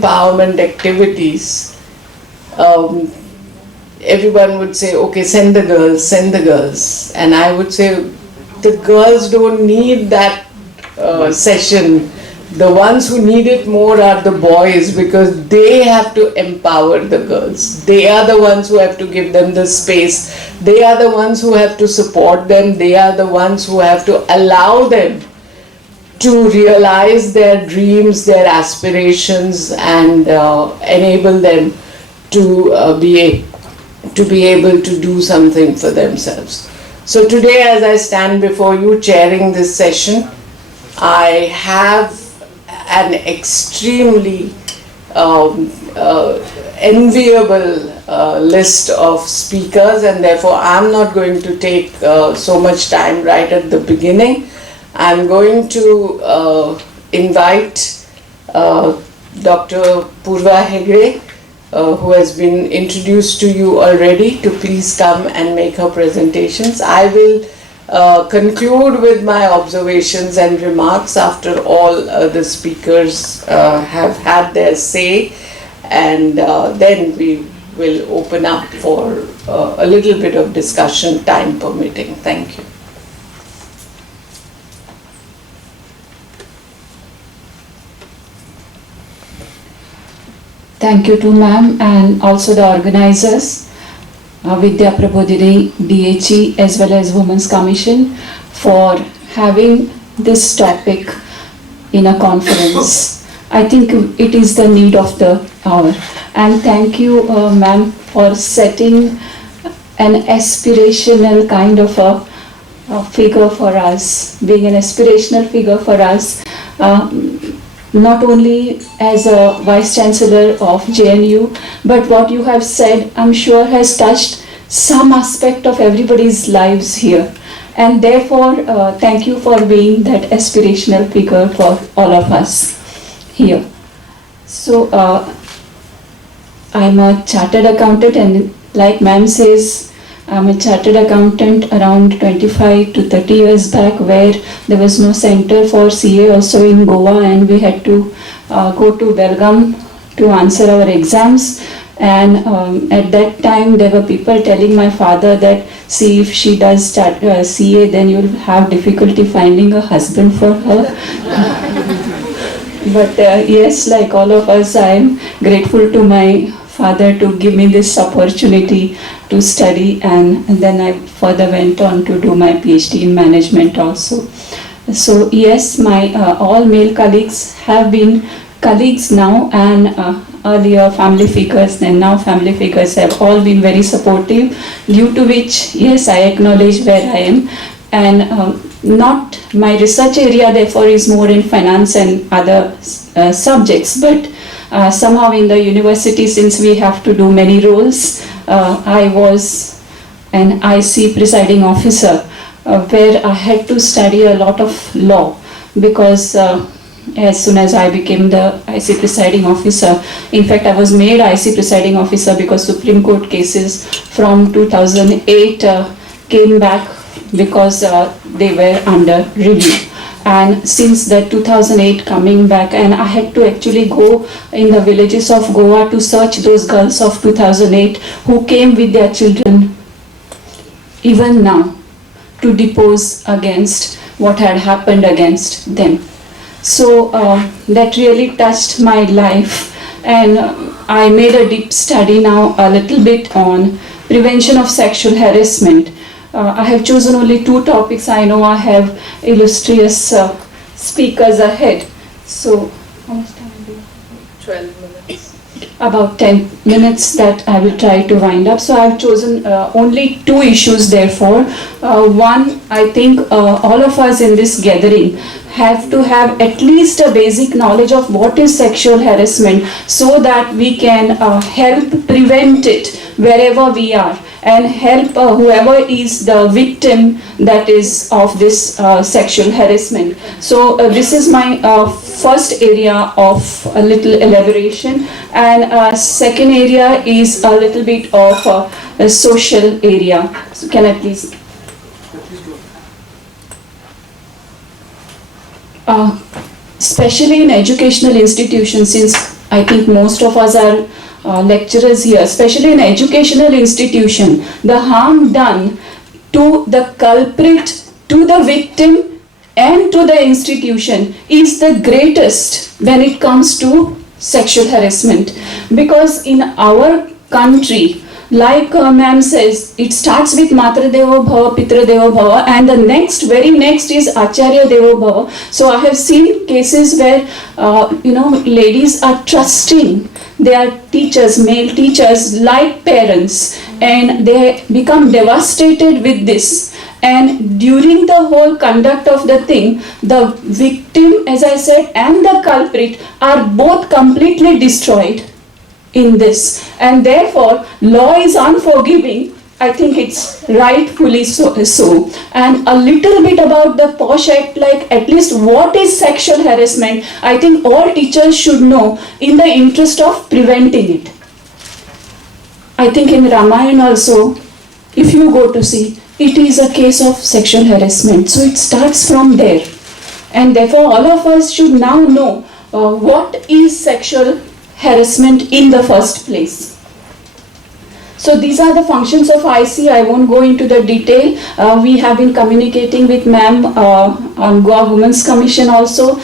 empowerment activities, everyone would say, okay, send the girls, send the girls. And I would say, the girls don't need that session. The ones who need it more are the boys, because they have to empower the girls. They are the ones who have to give them the space. They are the ones who have to support them. They are the ones who have to allow them to realize their dreams, their aspirations, and enable them to be able to do something for themselves. So today, as I stand before you chairing this session, I have an extremely enviable list of speakers, and therefore I'm not going to take so much time right at the beginning. I'm going to invite Dr. Purva Hegde, who has been introduced to you already, to please come and make her presentations. I will conclude with my observations and remarks after all the speakers have had their say, and then we will open up for a little bit of discussion, time permitting. Thank you. Thank you to ma'am and also the organizers, Vidya Prabodhini, DHE as well as Women's Commission, for having this topic in a conference. I think it is the need of the hour. And thank you ma'am for setting an aspirational kind of a figure for us, being an aspirational figure for us. Not only as a Vice Chancellor of JNU, but what you have said, I'm sure, has touched some aspect of everybody's lives here. And therefore, thank you for being that aspirational figure for all of us here. So, I'm a chartered accountant, and like ma'am says, I'm a chartered accountant around 25 to 30 years back, where there was no center for CA also in Goa, and we had to go to Belgaum to answer our exams. And at that time there were people telling my father that, see, if she does start CA, then you'll have difficulty finding a husband for her. But yes, like all of us, I am grateful to my father to give me this opportunity to study, and then I further went on to do my PhD in management also. So yes, my all male colleagues have been colleagues now, and earlier family figures and now family figures have all been very supportive, due to which, yes, I acknowledge where I am. And not my research area therefore is more in finance and other subjects, but somehow in the university, since we have to do many roles, I was an IC presiding officer, where I had to study a lot of law, because as soon as I became the IC presiding officer, in fact I was made IC presiding officer because Supreme Court cases from 2008 came back because they were under review. And since that 2008 coming back, and I had to actually go in the villages of Goa to search those girls of 2008 who came with their children even now to depose against what had happened against them. So that really touched my life, and I made a deep study now a little bit on prevention of sexual harassment. I have chosen only 2 topics. I know I have illustrious speakers ahead. So, how much time do you have? 12 minutes. About 10 minutes that I will try to wind up. So I've chosen only 2 issues therefore. One, I think all of us in this gathering have to have at least a basic knowledge of what is sexual harassment, so that we can help prevent it wherever we are, and help whoever is the victim that is of this sexual harassment. So this is my first area of a little elaboration, and second area is a little bit of a social area. So can I please? Especially in educational institutions, since I think most of us are lecturers here, especially in educational institution. The harm done to the culprit, to the victim, and to the institution is the greatest when it comes to sexual harassment. Because in our country, like ma'am says, it starts with Matra Devo Bhava, Pitra Devo Bhava, and the very next is Acharya Devo Bhava. So I have seen cases where, ladies are trusting their teachers, male teachers, like parents, and they become devastated with this. And during the whole conduct of the thing, the victim, as I said, and the culprit are both completely destroyed in this, and therefore law is unforgiving. I think it's rightfully so. And a little bit about the POSH Act, like at least what is sexual harassment, I think all teachers should know in the interest of preventing it. I think in Ramayana also, if you go to see, it is a case of sexual harassment. So it starts from there, and therefore all of us should now know what is sexual harassment in the first place. So these are the functions of IC. I won't go into the detail. We have been communicating with ma'am on Goa Women's Commission also.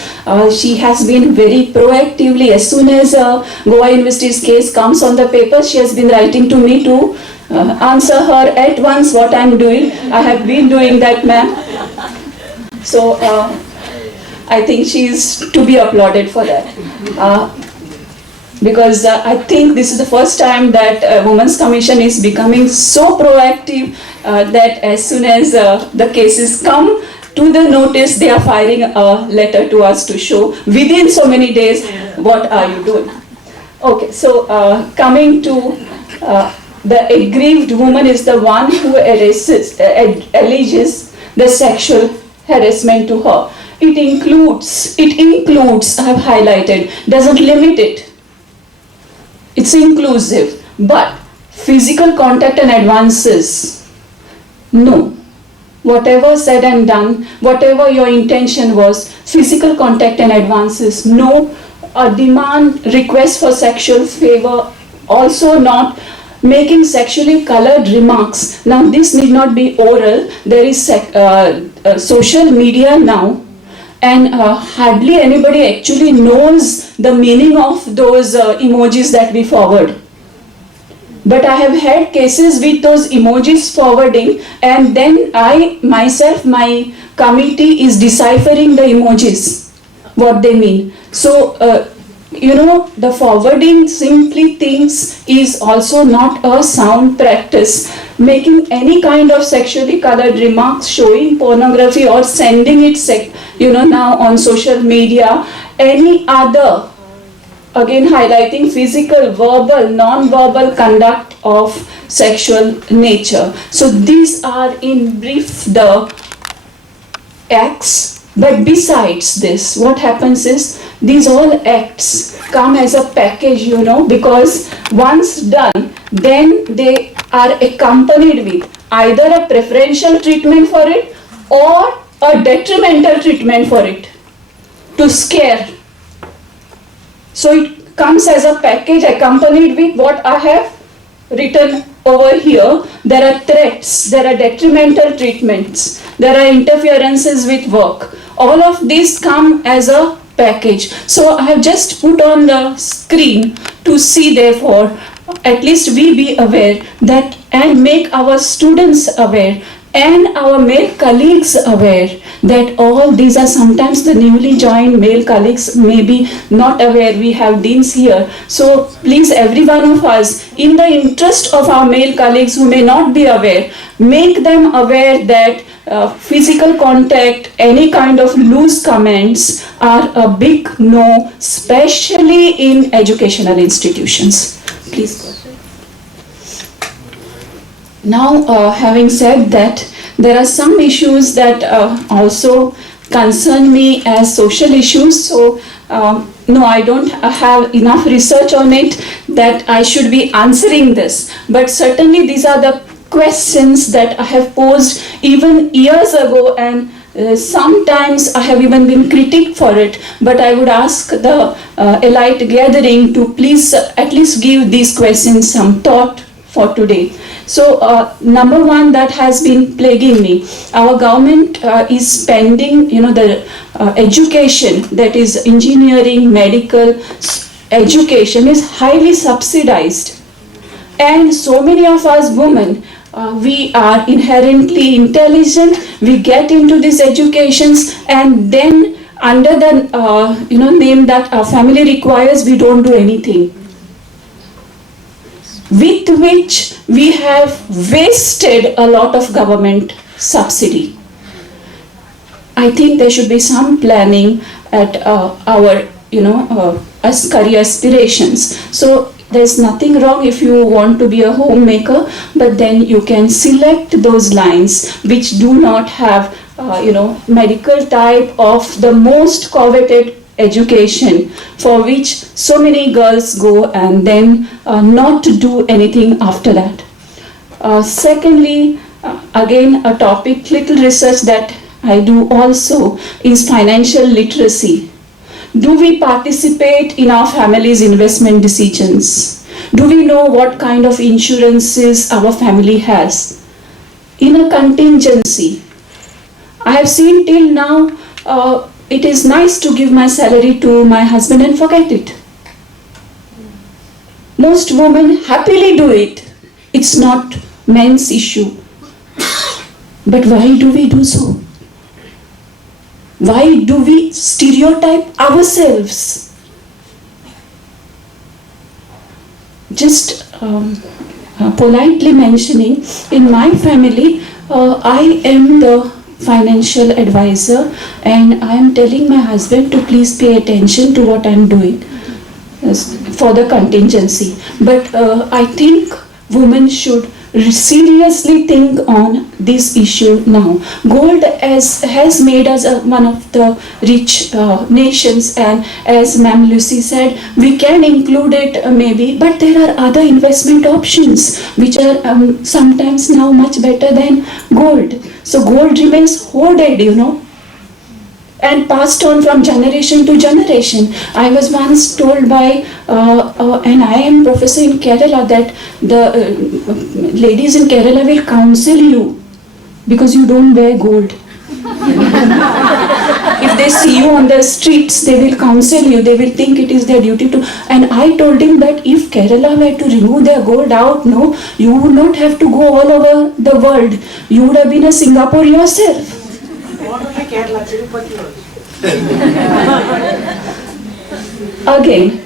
She has been very proactively, as soon as Goa University's case comes on the paper, she has been writing to me to answer her at once what I'm doing. I have been doing that, ma'am. So I think she is to be applauded for that. Because I think this is the first time that Women's Commission is becoming so proactive that as soon as the cases come to the notice, they are firing a letter to us to show within so many days what are you doing. Okay, so coming to the aggrieved woman is the one who alleges the sexual harassment to her. It includes, I have highlighted, doesn't limit it. It's inclusive, but physical contact and advances, no. Whatever said and done, whatever your intention was, physical contact and advances, no. A demand, request for sexual favor, also not. Making sexually colored remarks. Now this need not be oral, there is social media now. And hardly anybody actually knows the meaning of those emojis that we forward. But I have had cases with those emojis forwarding, and then I myself, my committee is deciphering the emojis, what they mean. So, the forwarding simply things is also not a sound practice. Making any kind of sexually colored remarks, showing pornography or sending it, now on social media, any other, again highlighting physical, verbal, non-verbal conduct of sexual nature. So these are in brief the acts. But besides this, what happens is, these all acts come as a package, because once done, then they are accompanied with either a preferential treatment for it or a detrimental treatment for it, to scare. So it comes as a package accompanied with what I have written over here. There are threats, there are detrimental treatments, there are interferences with work. All of these come as a package. So I have just put on the screen to see, therefore, at least we be aware that, and make our students aware and our male colleagues aware that all these are, sometimes the newly joined male colleagues may be not aware. We have deans here. So please, every one of us, in the interest of our male colleagues who may not be aware, make them aware that physical contact, any kind of loose comments are a big no, especially in educational institutions. Please. Now, having said that, there are some issues that also concern me as social issues. So, no, I don't have enough research on it that I should be answering this. But certainly these are the questions that I have posed even years ago, and Sometimes I have even been critiqued for it, but I would ask the elite gathering to please at least give these questions some thought for today. So number one that has been plaguing me, our government is spending, the education, that is engineering, medical education is highly subsidized. And so many of us women, we are inherently intelligent, we get into these educations, and then under the name that our family requires, we don't do anything, with which we have wasted a lot of government subsidy. I think there should be some planning at our as career aspirations. So there's nothing wrong if you want to be a homemaker, but then you can select those lines which do not have medical type of the most coveted education, for which so many girls go and then not to do anything after that. Secondly, again a topic, little research that I do also, is financial literacy. Do we participate in our family's investment decisions? Do we know what kind of insurances our family has? In a contingency, I have seen till now, it is nice to give my salary to my husband and forget it. Most women happily do it. It's not men's issue. But why do we do so? Why do we stereotype ourselves? Just politely mentioning, in my family, I am the financial advisor, and I am telling my husband to please pay attention to what I am doing for the contingency. But I think women should seriously think on this issue now. Gold has made us one of the rich nations, and as Ma'am Lucy said, we can include it maybe, but there are other investment options which are sometimes now much better than gold. So gold remains hoarded, and passed on from generation to generation. I was once told by an IIM professor in Kerala that the ladies in Kerala will counsel you because you don't wear gold. If they see you on the streets, they will counsel you, they will think it is their duty to. And I told him that if Kerala were to remove their gold out, no, you would not have to go all over the world. You would have been a Singapore yourself. Again,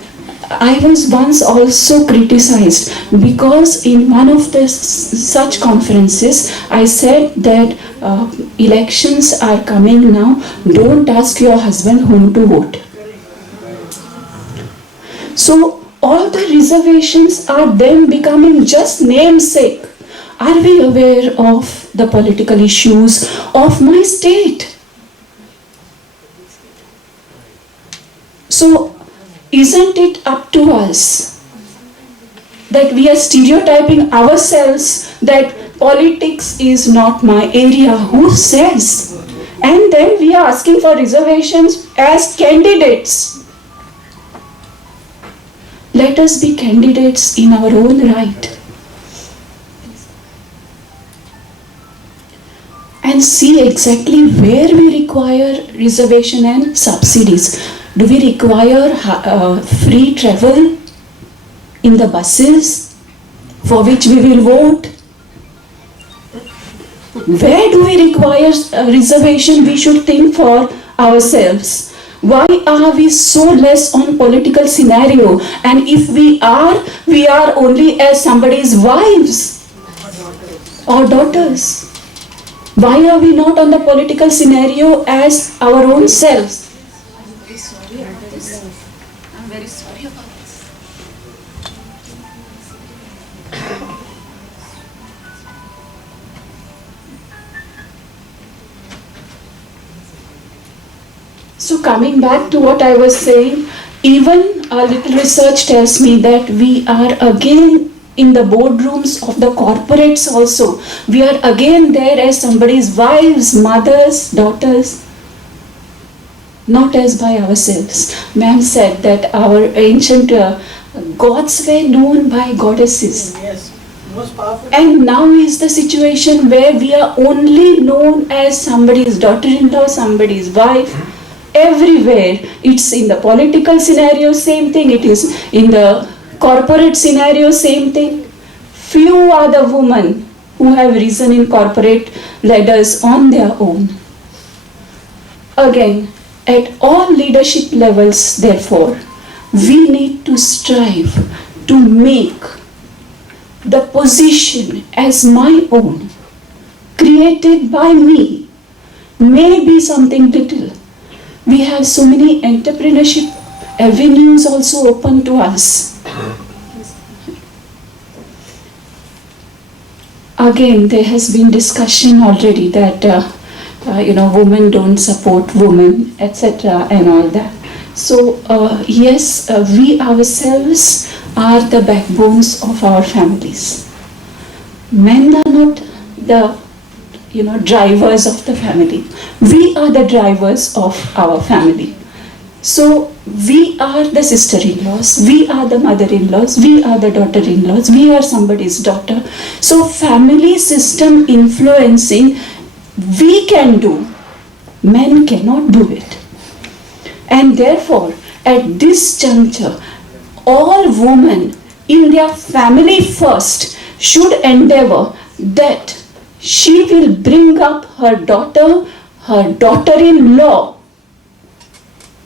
I was once also criticized because in one of the such conferences I said that elections are coming now, don't ask your husband whom to vote. So all the reservations are then becoming just namesake. Are we aware of the political issues of my state? So isn't it up to us that we are stereotyping ourselves that politics is not my area? Who says? And then we are asking for reservations as candidates. Let us be candidates in our own right. And see exactly where we require reservation and subsidies. Do we require free travel in the buses for which we will vote? Where do we require reservation? We should think for ourselves. Why are we so less on political scenario? And if we are only as somebody's wives or daughters. Why are we not on the political scenario as our own selves? I'm very sorry about this. So coming back to what I was saying, even a little research tells me that we are again in the boardrooms of the corporates also. We are again there as somebody's wives, mothers, daughters, not as by ourselves. Ma'am said that our ancient gods were known by goddesses. Yes, most powerful. And now is the situation where we are only known as somebody's daughter-in-law, somebody's wife. Everywhere. It's in the political scenario, same thing. It is in the corporate scenario, same thing. Few are the women who have risen in corporate ladders on their own. Again, at all leadership levels, therefore, we need to strive to make the position as my own, created by me, may be something little. We have so many entrepreneurship avenues also open to us. Again, there has been discussion already that women don't support women, etc. and all that. So yes, we ourselves are the backbones of our families. Men are not the drivers of the family. We are the drivers of our family. So we are the sister-in-laws, we are the mother-in-laws, we are the daughter-in-laws, we are somebody's daughter. So family system influencing we can do, men cannot do it. And therefore, at this juncture, all women in their family first should endeavor that she will bring up her daughter-in-law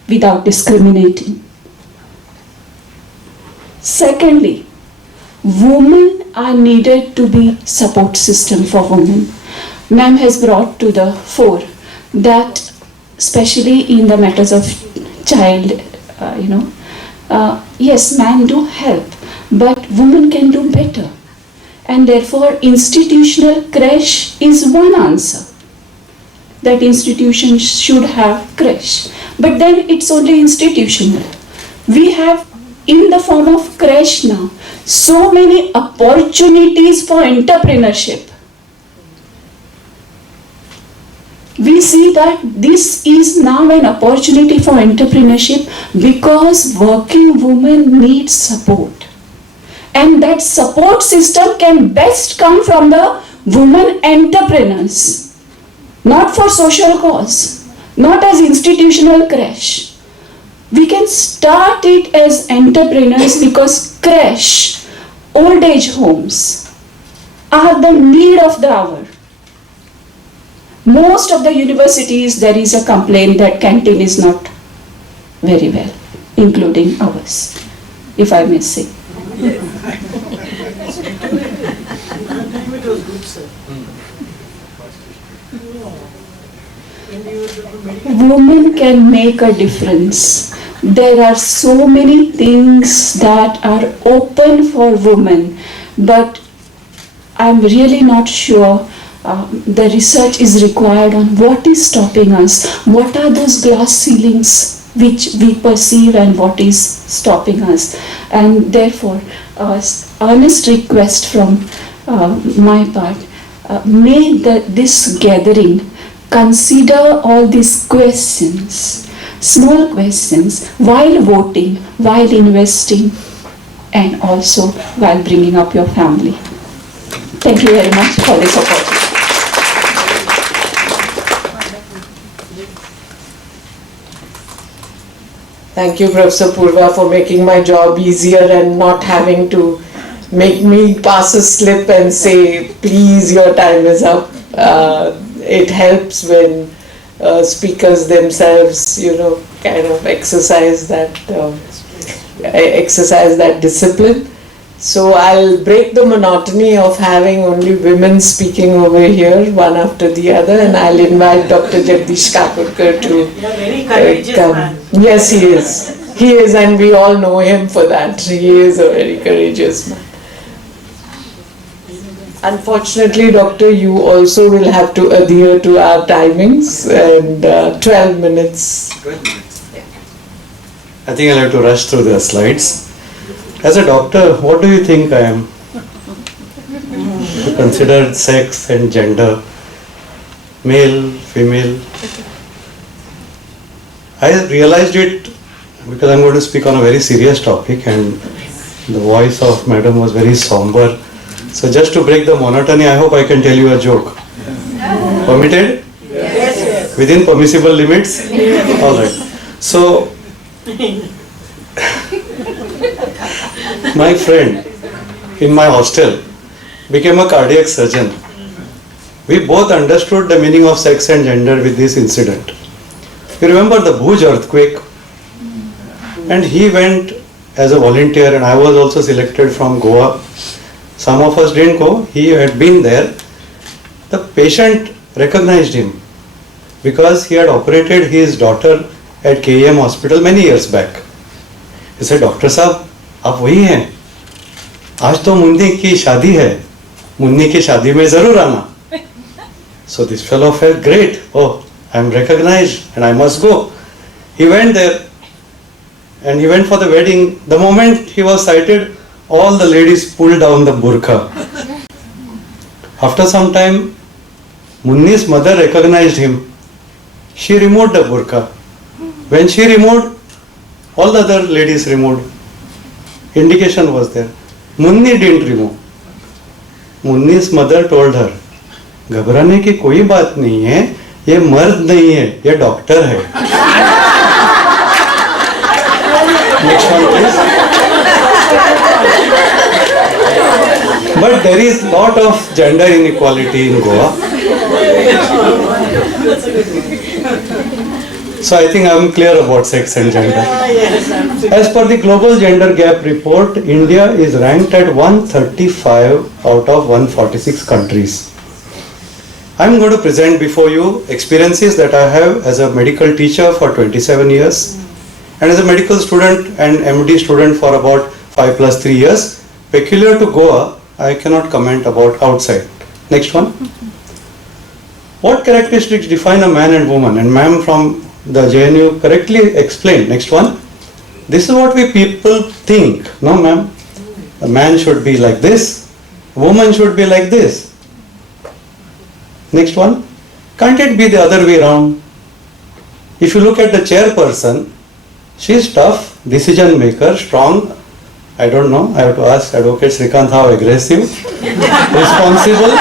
without discriminating. Secondly, women are needed to be support system for women. Ma'am has brought to the fore that especially in the matters of child, yes, men do help, but women can do better. And therefore, institutional creche is one answer. That institution should have creche. But then it's only institutional. We have, in the form of creche now, so many opportunities for entrepreneurship. We see that this is now an opportunity for entrepreneurship because working women need support. And that support system can best come from the women entrepreneurs. Not for social cause, not as institutional creche. We can start it as entrepreneurs because creche, old age homes, are the need of the hour. Most of the universities, there is a complaint that canteen is not very well, including ours, if I may say. It was good, sir. Women can make a difference. There are so many things that are open for women, but I'm really not sure the research is required on what is stopping us, what are those glass ceilings which we perceive and what is stopping us. And therefore, earnest request from my part, may this gathering consider all these questions, small questions, while voting, while investing, and also while bringing up your family. Thank you very much for this opportunity. Thank you, Professor Purva, for making my job easier and not having to make me pass a slip and say, please, your time is up. It helps when speakers themselves, kind of exercise that discipline. So I'll break the monotony of having only women speaking over here, one after the other, and I'll invite Dr. Jagdish Kakurkar to You're very courageous come. man. Yes, he is. He is, and we all know him for that. He is a very courageous man. Unfortunately, Doctor, you also will have to adhere to our timings and 12 minutes. 12 minutes. I think I'll have to rush through the slides. As a doctor, what do you think I am? to consider sex and gender, male, female. I realized it because I'm going to speak on a very serious topic and the voice of madam was very somber. So just to break the monotony, I hope I can tell you a joke. Permitted? Yes, yes. Within permissible limits? All right. So, my friend in my hostel became a cardiac surgeon. We both understood the meaning of sex and gender with this incident. You remember the Bhuj earthquake? And he went as a volunteer and I was also selected from Goa. Some of us didn't go. He had been there. The patient recognized him because he had operated his daughter at KEM hospital many years back. He said, Doctor साहब, आप वही हैं? आज तो मुन्नी की शादी है. मुन्नी की शादी में जरूर आना. So this fellow felt great. Oh, I am recognized and I must go. He went there and he went for the wedding. The moment he was sighted, all the ladies pulled down the burqa. After some time, Munni's mother recognized him. She removed the burqa. When she removed, all the other ladies removed. Indication was there. Munni didn't remove. Munni's mother told her, घबराने की कोई बात नहीं है, ये मर्द नहीं है, ये डॉक्टर है. Next one, please. But there is lot of gender inequality in Goa. So I think I am clear about sex and gender. Yes, absolutely. As per the Global Gender Gap Report, India is ranked at 135 out of 146 countries. I am going to present before you experiences that I have as a medical teacher for 27 years and as a medical student and MD student for about 5+3 years. Peculiar to Goa, I cannot comment about outside. Next one. What characteristics define a man and woman? And ma'am from the JNU correctly explained. Next one. This is what we people think. No ma'am. A man should be like this. A woman should be like this. Next one. Can't it be the other way around? If you look at the chairperson, she is tough, decision maker, strong. I don't know. I have to ask Advocate Srikanth how aggressive, responsible,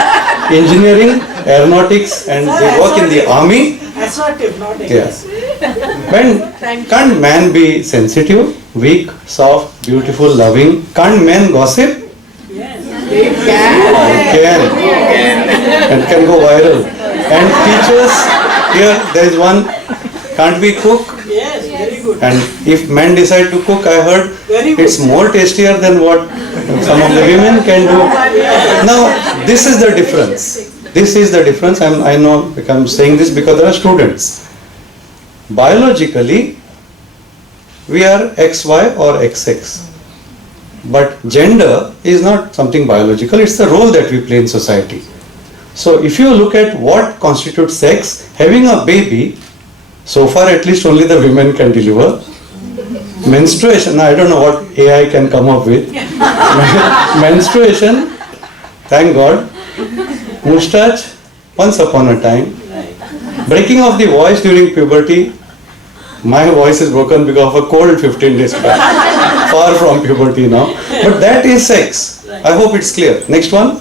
engineering, aeronautics, and they work in the army. Assertive, not Yes. aggressive. When can't man be sensitive, weak, soft, beautiful, loving? Can't men gossip? Yes. Can. And can go viral. And teachers, here there is one, can't we cook? Yes, very good. And if men decide to cook, I heard Very good. it's more tastier than what some of the women can do. Now, this is the difference. This is the difference. I know I'm saying this because there are students. Biologically, we are XY or XX. But gender is not something biological, it's the role that we play in society. So if you look at what constitutes sex, having a baby, so far at least only the women can deliver. Menstruation, I don't know what AI can come up with. Menstruation, thank God. Moustache, once upon a time. Breaking of the voice during puberty, my voice is broken because of a cold 15 days back. Far from puberty now. But that is sex. I hope it's clear. Next one.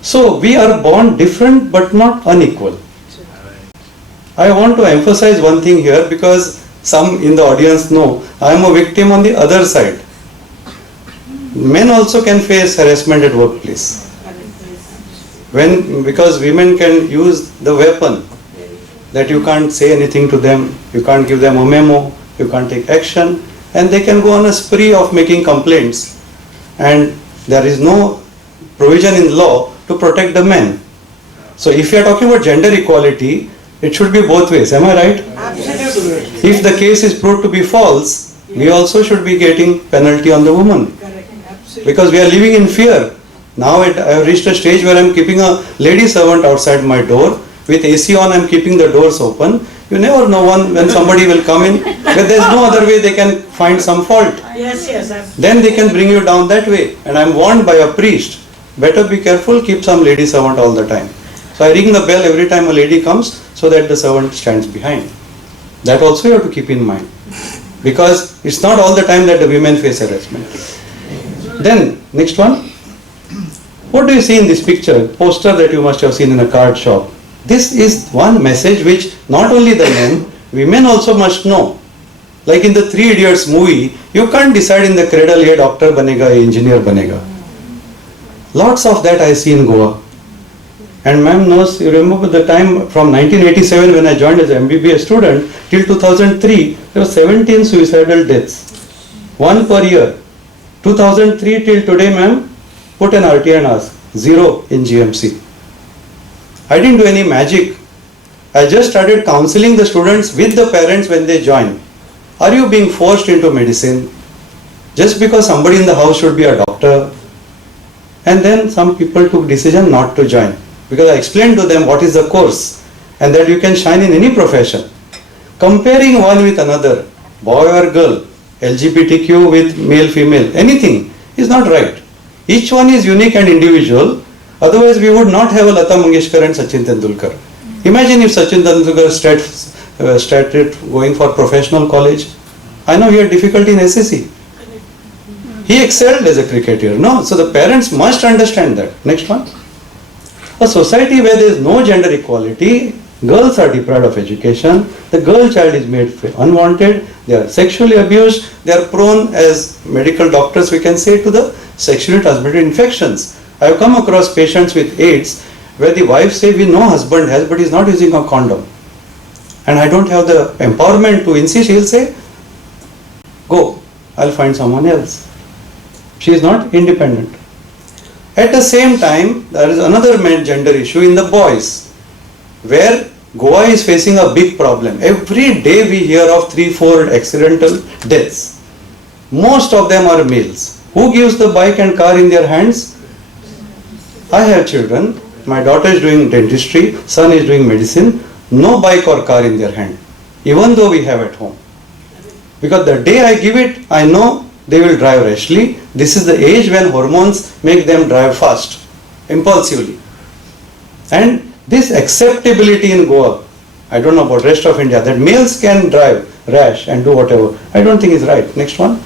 So we are born different but not unequal. I want to emphasize one thing here because some in the audience know I am a victim on the other side. Men also can face harassment at workplace. Because women can use the weapon that you can't say anything to them, you can't give them a memo, you can't take action, and they can go on a spree of making complaints, and there is no provision in law to protect the men. So if you are talking about gender equality, it should be both ways, am I right? Absolutely. If the case is proved to be false, we also should be getting penalty on the woman, Correct. Absolutely. because we are living in fear. Now I have reached a stage where I am keeping a lady servant outside my door. With AC on, I am keeping the doors open. You never know when somebody will come in. But there is no other way they can find some fault. Yes, yes, absolutely. Then they can bring you down that way. And I am warned by a priest better be careful, keep some lady servant all the time. So I ring the bell every time a lady comes so that the servant stands behind. That also you have to keep in mind. Because it's not all the time that the women face harassment. Then, next one. What do you see in this picture? Poster that you must have seen in a card shop. This is one message which not only the men, women also must know. Like in the Three Idiots movie, you can't decide in the cradle, ye doctor banega, ye engineer banega. Lots of that I see in Goa. And ma'am knows, you remember the time from 1987 when I joined as an MBBS student till 2003, there were 17 suicidal deaths. One per year. 2003 till today, ma'am, put an RT and ask. 0 in GMC. I didn't do any magic. I just started counseling the students with the parents when they join. Are you being forced into medicine? Just because somebody in the house should be a doctor? And then some people took decision not to join. Because I explained to them what is the course and that you can shine in any profession. Comparing one with another, boy or girl, LGBTQ with male, female, anything is not right. Each one is unique and individual. Otherwise, we would not have a Lata Mangeshkar and Sachin Tendulkar. Imagine if Sachin Tendulkar started going for professional college. I know he had difficulty in SSC. He excelled as a cricketer. No, so the parents must understand that. Next one. A society where there is no gender equality, girls are deprived of education, the girl child is made unwanted, they are sexually abused, they are prone, as medical doctors we can say, to the sexually transmitted infections. I have come across patients with AIDS where the wife say we know husband has but he is not using a condom. And I don't have the empowerment to insist, he will say, go, I will find someone else. She is not independent. At the same time, there is another gender issue in the boys, where Goa is facing a big problem. Every day we hear of 3-4 accidental deaths. Most of them are males. Who gives the bike and car in their hands? I have children. My daughter is doing dentistry, son is doing medicine. No bike or car in their hand, even though we have at home. Because the day I give it, I know they will drive rashly. This is the age when hormones make them drive fast, impulsively. And this acceptability in Goa, I don't know about rest of India, that males can drive rash and do whatever, I don't think is right. Next one.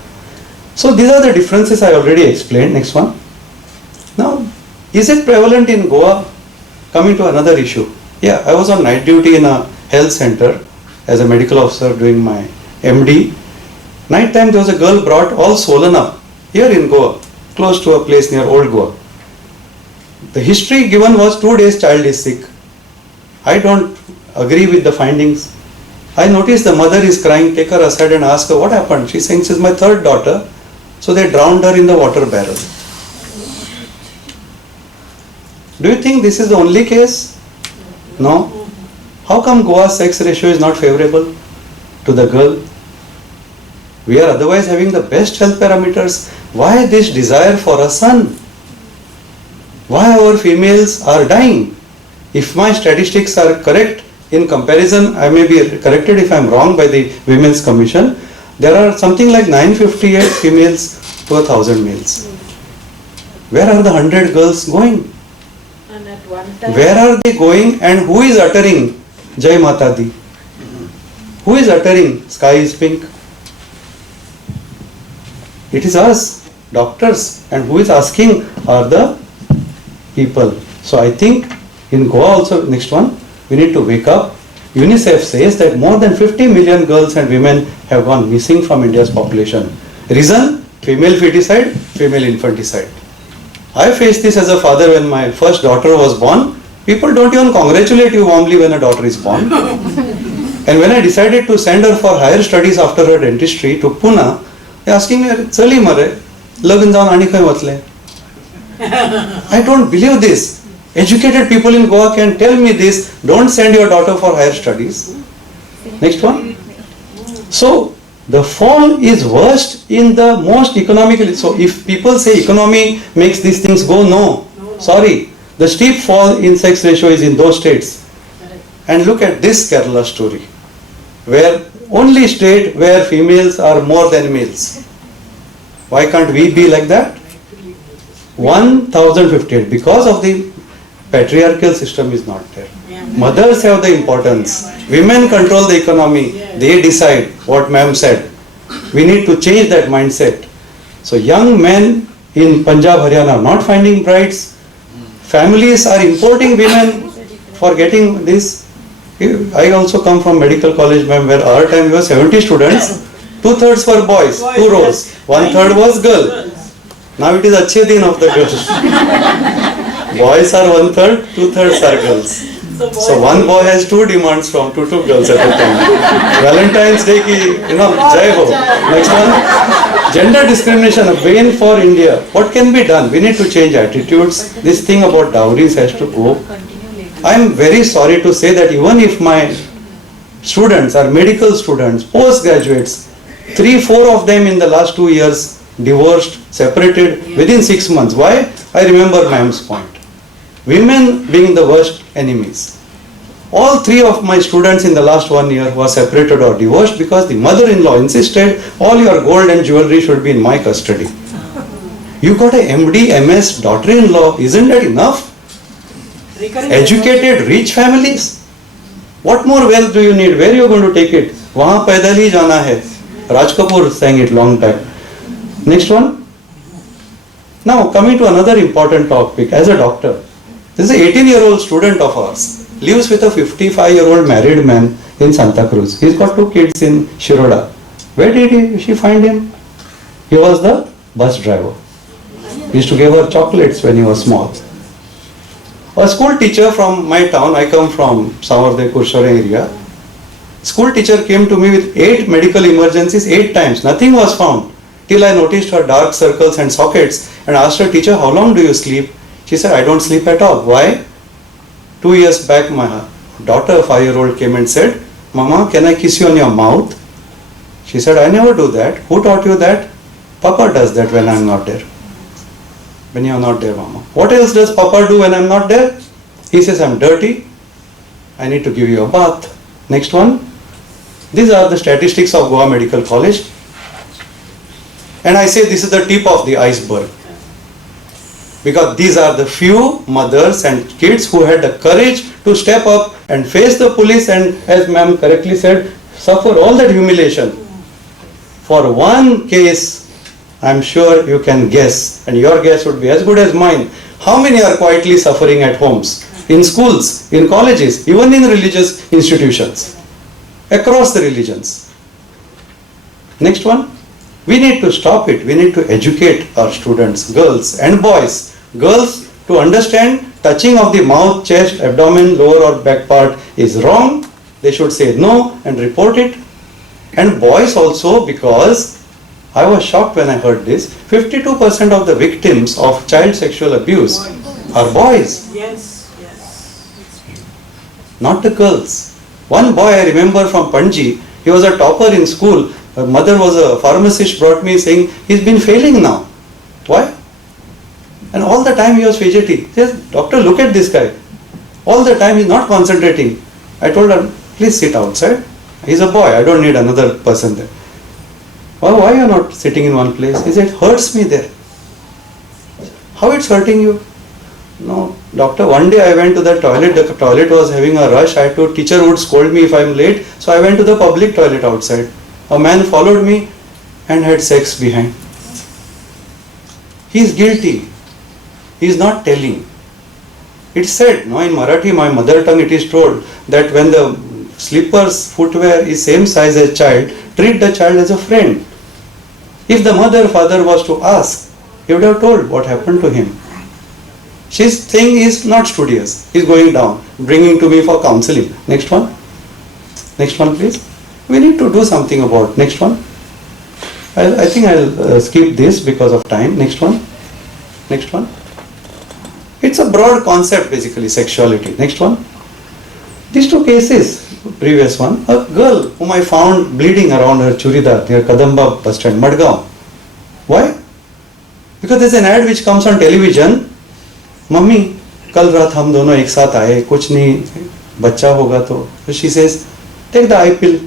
So these are the differences I already explained. Next one. Now, is it prevalent in Goa? Coming to another issue. Yeah, I was on night duty in a health center as a medical officer doing my MD. Night time there was a girl brought all swollen up here in Goa, close to a place near Old Goa. The history given was 2 days child is sick. I don't agree with the findings. I noticed the mother is crying, take her aside and ask her what happened. She's saying she's my third daughter, so they drowned her in the water barrel. Do you think this is the only case? No. How come Goa's sex ratio is not favorable to the girl? We are otherwise having the best health parameters. Why this desire for a son? Why our females are dying? If my statistics are correct, in comparison, I may be corrected if I am wrong by the Women's Commission, there are something like 958 females to 1,000 males. Where are the 100 girls going? And at one time, Where are they going and who is uttering Jai Mata Di? Who is uttering Sky is Pink? It is us, doctors, and who is asking are the people. So I think in Goa also, next one, we need to wake up. UNICEF says that more than 50 million girls and women have gone missing from India's population. Reason? Female feticide, female infanticide. I faced this as a father when my first daughter was born. People don't even congratulate you warmly when a daughter is born. And when I decided to send her for higher studies after her dentistry to Pune, they asking me, "Chali mare, lagin jaun ani khai watle." I don't believe this. Educated people in Goa can tell me this. Don't send your daughter for higher studies. Next one. So the fall is worst in the most economically. So if people say economy makes these things go, no. Sorry. The steep fall in sex ratio is in those states. And look at this Kerala story, where only state where females are more than males. Why can't we be like that? 1058 because of the patriarchal system is not there. Mothers have the importance. Women control the economy. They decide what ma'am said. We need to change that mindset. So young men in Punjab, Haryana are not finding brides. Families are importing women for getting this. I also come from medical college, ma'am, where our time we were 70 students. 2/3 were boys, 2 rows. 1/3 was girl. Now it is Achhe Din of the girls. Boys are 1/3, 2/3 are girls. So one boy has 2 demands from 2 girls at a time. Valentine's Day ki, jai ho. Next one, gender discrimination, a bane for India. What can be done? We need to change attitudes. This thing about dowries has to go. I am very sorry to say that even if my students are medical students, postgraduates, 3-4 of them in the last 2 years divorced, separated within 6 months. Why? I remember ma'am's point. Women being the worst enemies. All 3 of my students in the last 1 year were separated or divorced because the mother-in-law insisted all your gold and jewelry should be in my custody. You got a MD, MS daughter-in-law, isn't that enough? Educated, rich families. What more wealth do you need? Where are you going to take it? वहाँ पैदल ही जाना है. Raj Kapoor sang it long time. Next one. Now coming to another important topic. As a doctor, this is an 18-year-old student of ours. Lives with a 55-year-old married man in Santa Cruz. He's got 2 kids in Shiroda. Where did she find him? He was the bus driver. He used to give her chocolates when he was small. A school teacher from my town, I come from Savarde Kurshore area. School teacher came to me with 8 medical emergencies 8 times. Nothing was found till I noticed her dark circles and sockets and asked her, teacher, how long do you sleep? She said, I don't sleep at all. Why? 2 years back, my daughter, 5-year-old, came and said, Mama, can I kiss you on your mouth? She said, I never do that. Who taught you that? Papa does that when I'm not there. When you are not there, Mama. What else does Papa do when I'm not there? He says, I'm dirty. I need to give you a bath. Next one. These are the statistics of Goa Medical College. And I say this is the tip of the iceberg. Because these are the few mothers and kids who had the courage to step up and face the police and, as ma'am correctly said, suffer all that humiliation. For one case, I'm sure you can guess, and your guess would be as good as mine. How many are quietly suffering at homes, in schools, in colleges, even in religious institutions, across the religions? Next one. We need to stop it. We need to educate our students, girls and boys. Girls to understand touching of the mouth, chest, abdomen, lower or back part is wrong. They should say no and report it. And boys also, because I was shocked when I heard this, 52% of the victims of child sexual abuse are boys. Yes, yes. Not the girls. One boy I remember from Panji, he was a topper in school. Her mother was a pharmacist, brought me saying, he's been failing now. Why? And all the time he was fidgety. He says, doctor, look at this guy. All the time he's not concentrating. I told her, please sit outside. He's a boy, I don't need another person there. Why are you not sitting in one place? He said, it hurts me there. How it's hurting you? No, doctor, one day I went to the toilet was having a rush, teacher would scold me if I'm late, so I went to the public toilet outside. A man followed me and had sex behind. He is guilty. He is not telling. It's said, no, in Marathi, my mother tongue, it is told that when the slippers, footwear is same size as child, treat the child as a friend. If the mother, father was to ask, he would have told what happened to him. She's saying he is not studious. He is going down, bringing to me for counseling. Next one. Next one, please. We need to do something about. Next one. I think I'll skip this because of time. Next one. Next one. It's a broad concept basically, sexuality. Next one. These 2 cases. Previous one. A girl whom I found bleeding around her churidar near Kadamba bus stand, Madgaon. Why? Because there's an ad which comes on television. Mummy कल रात हम दोनों एक साथ आए, कुछ नहीं, बच्चा होगा तो she says, take the eye pill.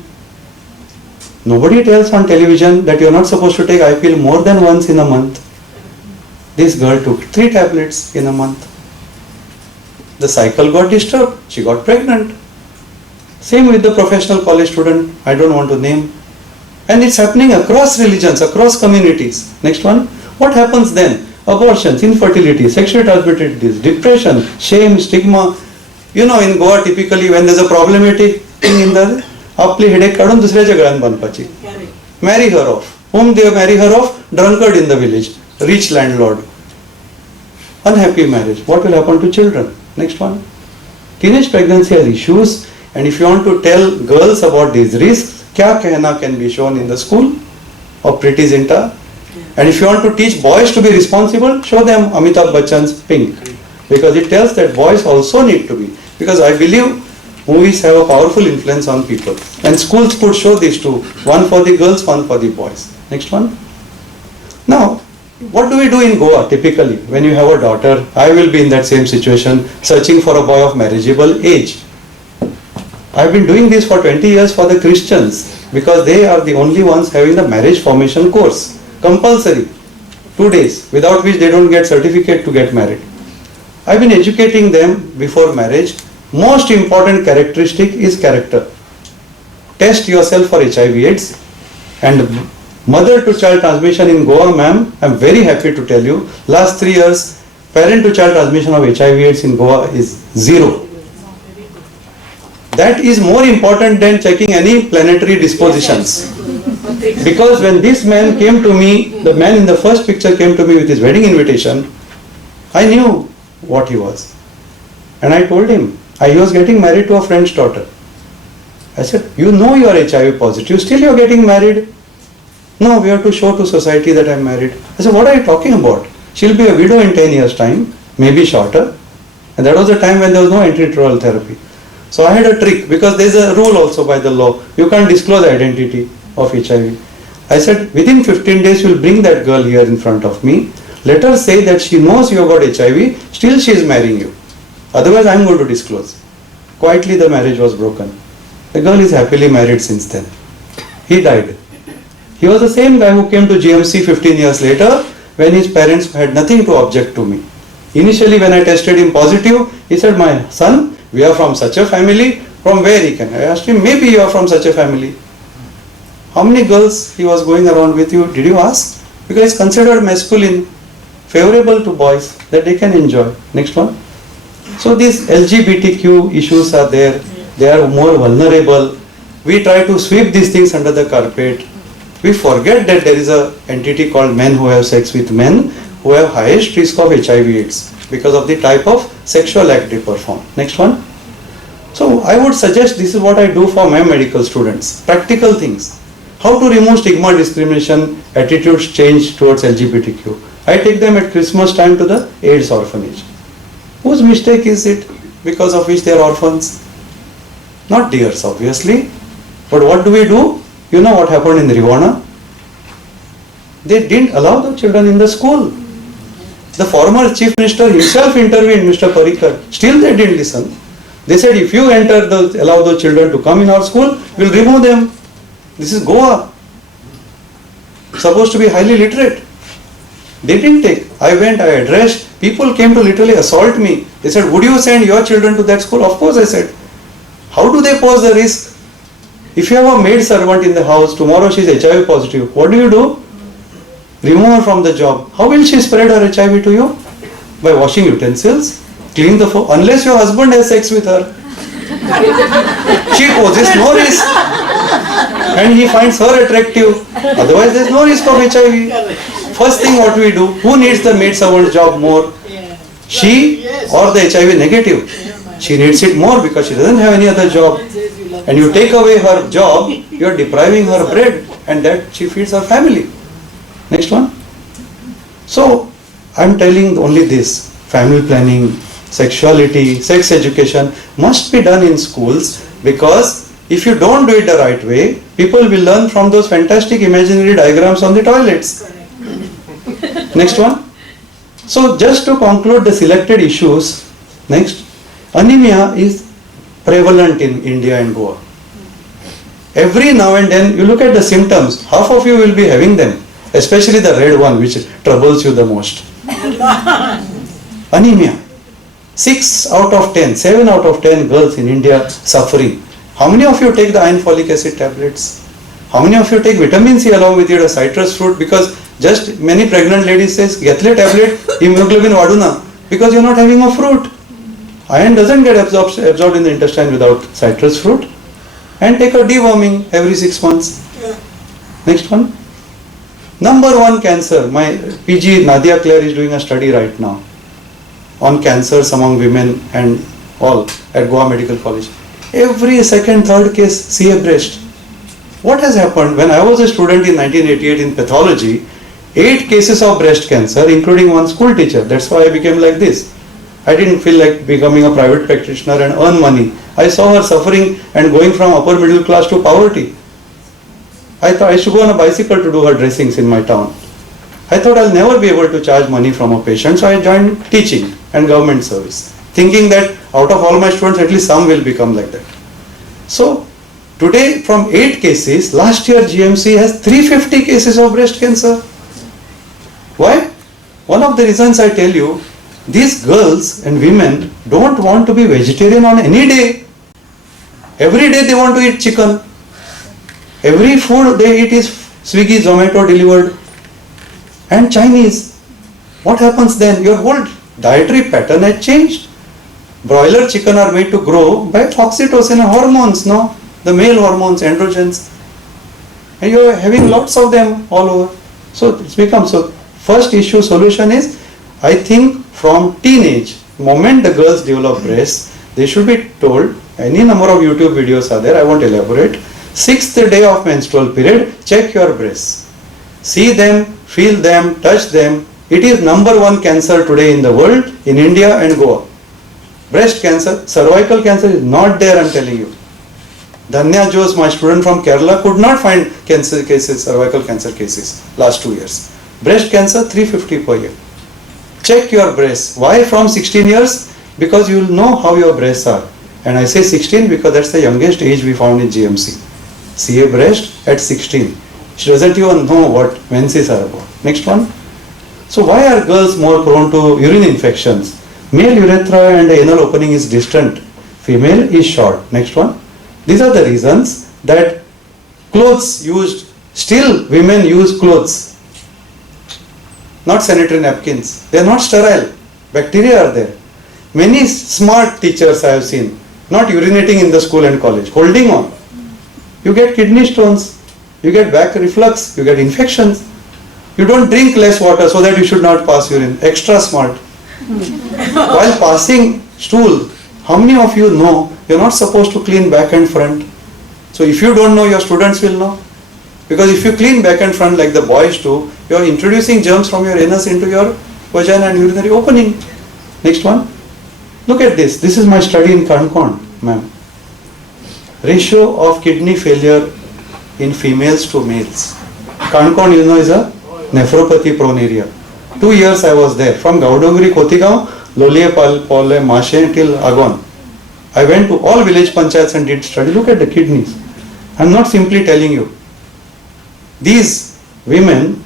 Nobody tells on television that you're not supposed to take eye pill more than once in a month. This girl took 3 tablets in a month. The cycle got disturbed. She got pregnant. Same with the professional college student. I don't want to name. And it's happening across religions, across communities. Next one. What happens then? Abortions, infertility, sexually transmitted disease, depression, shame, stigma. You know, in Goa typically when there's a problematic thing in the आपली headache काढून दुसऱ्याच्या गळ्यात बांधपाची. Marry her off. Whom they marry her off? Drunkard in the village, rich landlord. Unhappy marriage. What will happen to children? Next one. Teenage pregnancy has issues, and if you want to tell girls about these risks, kya kehna can be shown in the school of Priti Zinta. And if you want to teach boys to be responsible, show them Amitabh Bachchan's Pink, because it tells that boys also need to be. Because I believe movies have a powerful influence on people, and schools could show these two, one for the girls, one for the boys. Next one. Now, what do we do in Goa typically when you have a daughter? I will be in that same situation, searching for a boy of marriageable age. I've been doing this for 20 years for the Christians, because they are the only ones having the marriage formation course, compulsory, 2 days, without which they don't get certificate to get married. I've been educating them before marriage. Most important characteristic is character. Test yourself for HIV/AIDS, and mother to child transmission in Goa, ma'am, I'm very happy to tell you, last 3 years, parent to child transmission of HIV/AIDS in Goa is 0. That is more important than checking any planetary dispositions. Because when this man came to me, the man in the first picture came to me with his wedding invitation, I knew what he was. And I told him, he was getting married to a friend's daughter. I said, you know you are HIV positive, still you are getting married? No, we have to show to society that I am married. I said, what are you talking about? She'll be a widow in 10 years' time, maybe shorter. And that was the time when there was no antiretroviral therapy. So I had a trick, because there is a rule also by the law. You can't disclose the identity of HIV. I said, within 15 days you will bring that girl here in front of me. Let her say that she knows you have got HIV, still she is marrying you. Otherwise I am going to disclose. Quietly the marriage was broken. The girl is happily married since then. He died. He was the same guy who came to GMC 15 years later, when his parents had nothing to object to me. Initially when I tested him positive, he said, my son, we are from such a family. From where he can? I asked him, maybe you are from such a family. How many girls he was going around with you? Did you ask? Because it's considered masculine, favorable to boys, that they can enjoy. Next one. So these LGBTQ issues are there. They are more vulnerable. We try to sweep these things under the carpet. We forget that there is an entity called men who have sex with men, who have highest risk of HIV/AIDS because of the type of sexual act they perform. Next one. So I would suggest, this is what I do for my medical students. Practical things. How to remove stigma, discrimination, attitudes change towards LGBTQ. I take them at Christmas time to the AIDS orphanage. Whose mistake is it because of which they are orphans? Not theirs, obviously. But what do we do? You know what happened in Rivana? They didn't allow the children in the school. The former chief minister himself intervened, Mr. Parikar. Still they didn't listen. They said, if you allow the children to come in our school, we'll remove them. This is Goa. Supposed to be highly literate. They didn't take. I went, I addressed. People came to literally assault me. They said, would you send your children to that school? Of course, I said. How do they pose the risk? If you have a maid servant in the house, tomorrow she is HIV positive, what do? Remove her from the job. How will she spread her HIV to you? By washing utensils, clean the floor, unless your husband has sex with her. She poses no risk. And he finds her attractive. Otherwise there is no risk of HIV. First thing what we do, who needs the maid servant job more? She or the HIV negative? She needs it more because she doesn't have any other job. And you take away her job, you are depriving her bread, and that she feeds her family. Next one. So I am telling only this, family planning, sexuality, sex education must be done in schools, because if you don't do it the right way, people will learn from those fantastic imaginary diagrams on the toilets. Next one. So just to conclude the selected issues, next, anemia is prevalent in India and Goa. Every now and then you look at the symptoms, half of you will be having them, especially the red one which troubles you the most. Anemia. 6 out of 10, 7 out of 10 girls in India suffering. How many of you take the iron folic acid tablets? How many of you take vitamin C along with your citrus fruit? Because just many pregnant ladies says, घेतले tablet, hemoglobin वाढू ना, because you're not having a fruit. Iron doesn't get absorbed in the intestine without citrus fruit. And take a deworming every 6 months. Next one. Number 1 cancer. My PG Nadia Claire is doing a study right now on cancers among women and all at Goa Medical College. Every second, third case, CA breast. What has happened? When I was a student in 1988 in pathology, 8 cases of breast cancer, including one school teacher. That's why I became like this. I didn't feel like becoming a private practitioner and earn money. I saw her suffering and going from upper middle class to poverty. I thought I should go on a bicycle to do her dressings in my town. I thought I'll never be able to charge money from a patient, so I joined teaching and government service, thinking that out of all my students, at least some will become like that. So today, from 8 cases, last year GMC has 350 cases of breast cancer. Why? One of the reasons I tell you, these girls and women don't want to be vegetarian on any day. Every day they want to eat chicken. Every food they eat is Swiggy, Zomato delivered. And Chinese. What happens then? Your whole dietary pattern has changed. Broiler chicken are made to grow by oxytocin and hormones, no? The male hormones, androgens. And you are having lots of them all over. So it's become so. First issue solution is, I think from teenage, moment the girls develop breasts, they should be told, any number of YouTube videos are there, I won't elaborate. 6th day of menstrual period, check your breasts. See them, feel them, touch them. It is number 1 cancer today in the world, in India and Goa. Breast cancer, cervical cancer is not there, I'm telling you. Dhanya Jose, my student from Kerala, could not find cancer cases, cervical cancer cases last 2 years. Breast cancer, 350 per year. Check your breasts. Why from 16 years? Because you will know how your breasts are. And I say 16 because that's the youngest age we found in GMC. CA breast at 16. She doesn't even know what menses are about. Next one. So why are girls more prone to urine infections? Male urethra and anal opening is distant. Female is short. Next one. These are the reasons that clothes used, still women use clothes. Not sanitary napkins. They are not sterile. Bacteria are there. Many smart teachers I have seen, not urinating in the school and college, holding on. You get kidney stones, you get back reflux, you get infections. You don't drink less water so that you should not pass urine. Extra smart. While passing stool, how many of you know you're not supposed to clean back and front? So if you don't know, your students will know. Because if you clean back and front like the boys do, you are introducing germs from your anus into your vagina and urinary opening. Next one. Look at this. This is my study in Concon, ma'am. Ratio of kidney failure in females to males. Concon, you know, is a nephropathy prone area. 2 years I was there. From Gaudongri, Kotigaon, Lolie, Pole, Mashe till Agon. I went to all village panchayats and did study. Look at the kidneys. I'm not simply telling you. These women,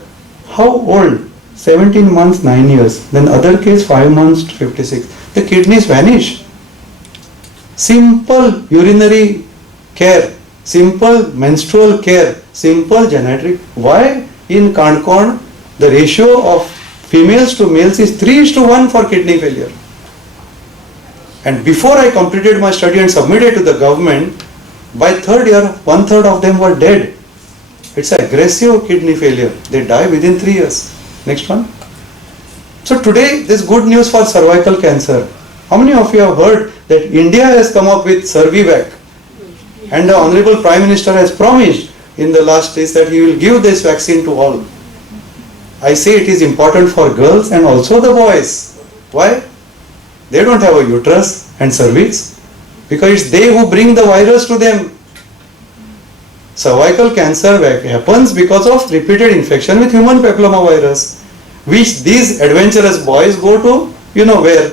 how old? 17 months, 9 years. Then other case, 5 months to 56. The kidneys vanish. Simple urinary care, simple menstrual care, simple genetic. Why in Concon the ratio of females to males is 3:1 for kidney failure? And before I completed my study and submitted to the government, by 3rd year, 1/3 of them were dead. It's aggressive kidney failure. They die within 3 years. Next one. So today, there's good news for cervical cancer. How many of you have heard that India has come up with Cervivac? And the Honorable Prime Minister has promised in the last days that he will give this vaccine to all. I say it is important for girls and also the boys. Why? They don't have a uterus and cervix because it's they who bring the virus to them. Cervical cancer happens because of repeated infection with human papillomavirus, which these adventurous boys go to, you know where,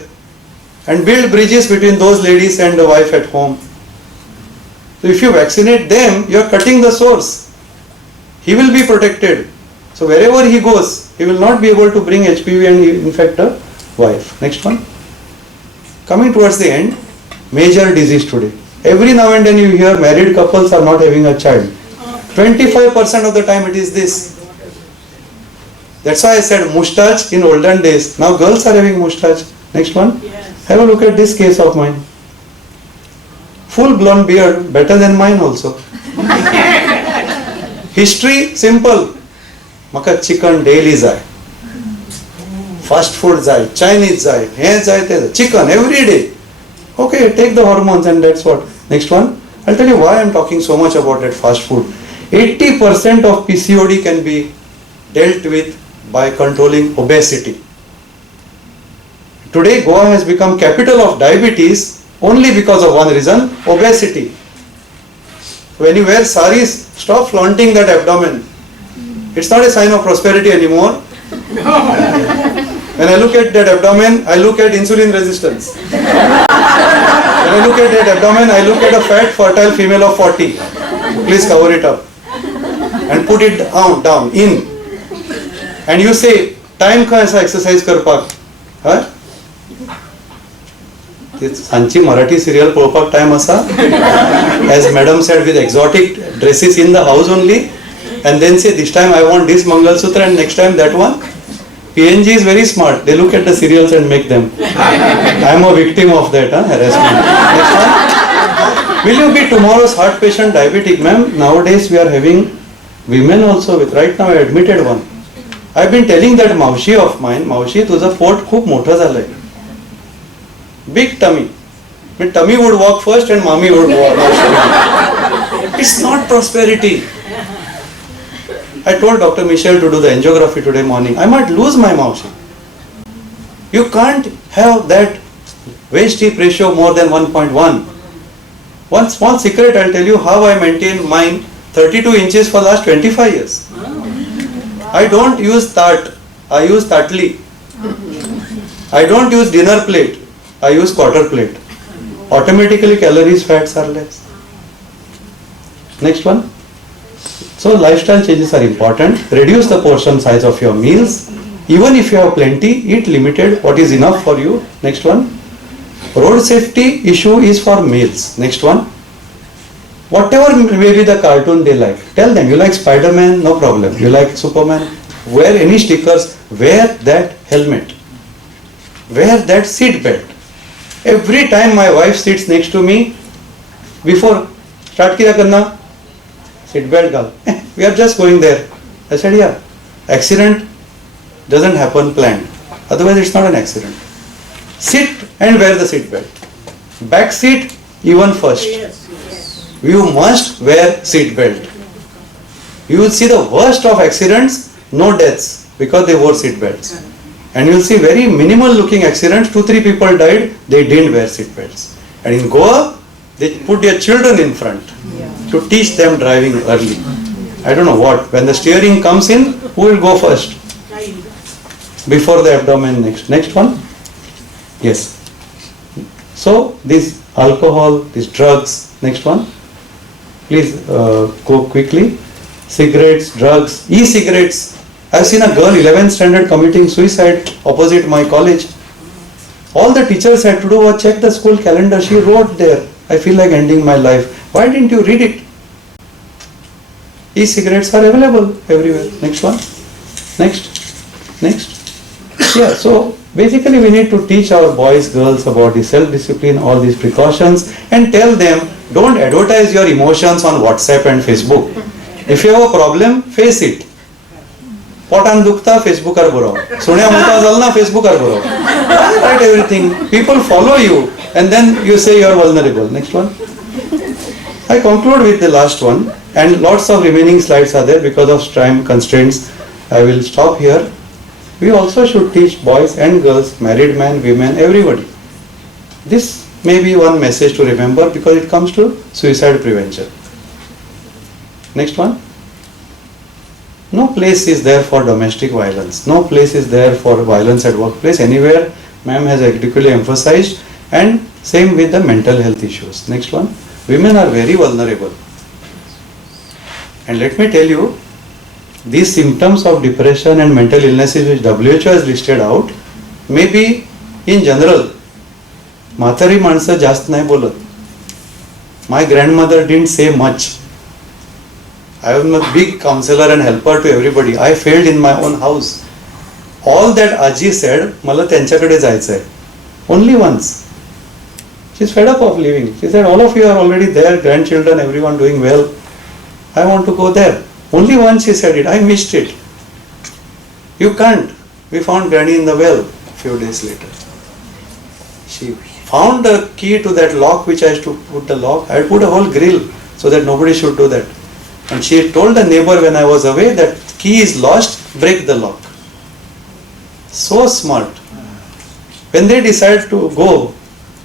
and build bridges between those ladies and the wife at home. So if you vaccinate them, you are cutting the source. He will be protected. So wherever he goes, he will not be able to bring HPV and infect a wife. Next one. Coming towards the end, major disease today. Every now and then you hear married couples are not having a child. 25% of the time it is this. That's why I said moustache in olden days. Now girls are having moustache. Next one. Have a look at this case of mine. Full blonde beard, better than mine also. History, simple. Maka chicken daily jai. Fast food jai, Chinese jai, हे jai, te jai. Chicken every day. Okay, take the hormones and that's what. Next one. I'll tell you why I'm talking so much about that fast food. 80% of PCOD can be dealt with by controlling obesity. Today Goa has become capital of diabetes only because of one reason, obesity. When you wear saris, stop flaunting that abdomen. It's not a sign of prosperity anymore. When I look at that abdomen, I look at insulin resistance. When I look at that abdomen, I look at a fat, fertile female of 40. Please cover it up. And put it down, in. And you say, time ka aisa exercise karpak. Huh? Sanchi Marathi serial पळोवपाक time asa? As madam said, with exotic dresses in the house only, and then say this time I want this Mangalsutra and next time that one. PNG is very smart. They look at the serials and make them. I am a victim of that harassment. Next one. Will you be tomorrow's heart patient diabetic, ma'am? Nowadays we are having women also with. Right now I admitted one. I have been telling that Maushi of mine, Maushi, तुझं pot खूप मोठं झालंय. Big tummy. My tummy would walk first and mommy would walk. It's not prosperity. I told Dr. Michelle to do the angiography today morning. I might lose my Maushi. You can't have that waist hip ratio more than 1.1. One small secret I'll tell you how I maintain mine 32 inches for last 25 years. I don't use tat. I use tatli. I don't use dinner plate. I use quarter plate. Automatically calories, fats are less. Next one. So lifestyle changes are important. Reduce the portion size of your meals. Even if you have plenty, eat limited, what is enough for you. Next one. Road safety issue is for males. Next one. Whatever may be the cartoon they like, tell them you like Spider-Man, no problem. You like Superman, wear any stickers, wear that helmet. Wear that seat belt. Every time my wife sits next to me, before start kiya karna, seat belt gal. We are just going there. I said, yeah, accident doesn't happen planned. Otherwise it's not an accident. Sit and wear the seat belt. Back seat even first. You must wear seat belt. You will see the worst of accidents, no deaths because they wore seat belts. And you will see very minimal looking accidents, 2-3 people died, they didn't wear seat belts. And in Goa, they put their children in front to teach them driving early. I don't know what. When the steering comes in, who will go first? Before the abdomen next. Next one. Yes. So this alcohol, these drugs. Next one. Please go quickly. Cigarettes, drugs, e-cigarettes. I've seen a girl 11th standard committing suicide opposite my college. All the teachers had to do was check the school calendar. She wrote there, I feel like ending my life. Why didn't you read it? E-cigarettes are available everywhere. Next one. Next. Next. Yeah, so basically we need to teach our boys, girls about the self-discipline, all these precautions, and tell them, don't advertise your emotions on WhatsApp and Facebook. If you have a problem, face it. पोटान दुखता फेसबुकार बरोवप सुण्या मुता जालना फेसबुकार बरोवप write everything. People follow you and then you say you are vulnerable. Next one. I conclude with the last one, and lots of remaining slides are there because of time constraints. I will stop here. We also should teach boys and girls, married men, women, everybody. This may be one message to remember because it comes to suicide prevention. Next one. No place is there for domestic violence. No place is there for violence at workplace. Anywhere, ma'am has adequately emphasized, and same with the mental health issues. Next one. Women are very vulnerable. And let me tell you, these symptoms of depression and mental illnesses which WHO has listed out may be in general. म्हातारी माणसं जास्त नाही बोलत. My grandmother didn't say much. I am a big counselor and helper to everybody. I failed in my own house. All that Aji said, मला त्यांच्याकडे जायचं आहे. Only once. She's fed up of living. She said, all of you are already there, grandchildren, everyone doing well. I want to go there. Only once she said it. I missed it. You can't. We found Granny in the well a few days later. She found the key to that lock which I used to put the lock. I put a whole grill so that nobody should do that. And she told the neighbor when I was away that key is lost, break the lock. So smart. When they decide to go,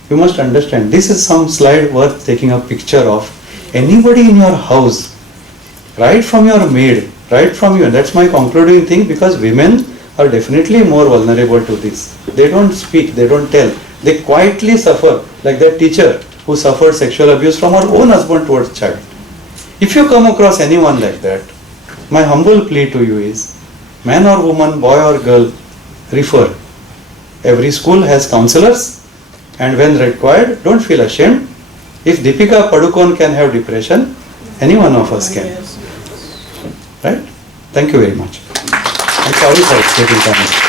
you must understand, this is some slide worth taking a picture of. Anybody in your house, right from your maid, right from you, and that's my concluding thing, because women are definitely more vulnerable to this. They don't speak, they don't tell. They quietly suffer, like that teacher who suffered sexual abuse from her own husband towards child. If you come across anyone like that, my humble plea to you is, man or woman, boy or girl, refer. Every school has counselors, and when required, don't feel ashamed. If Deepika Padukone can have depression, any one of us can. Right? Thank you very much. I'm sorry for taking time.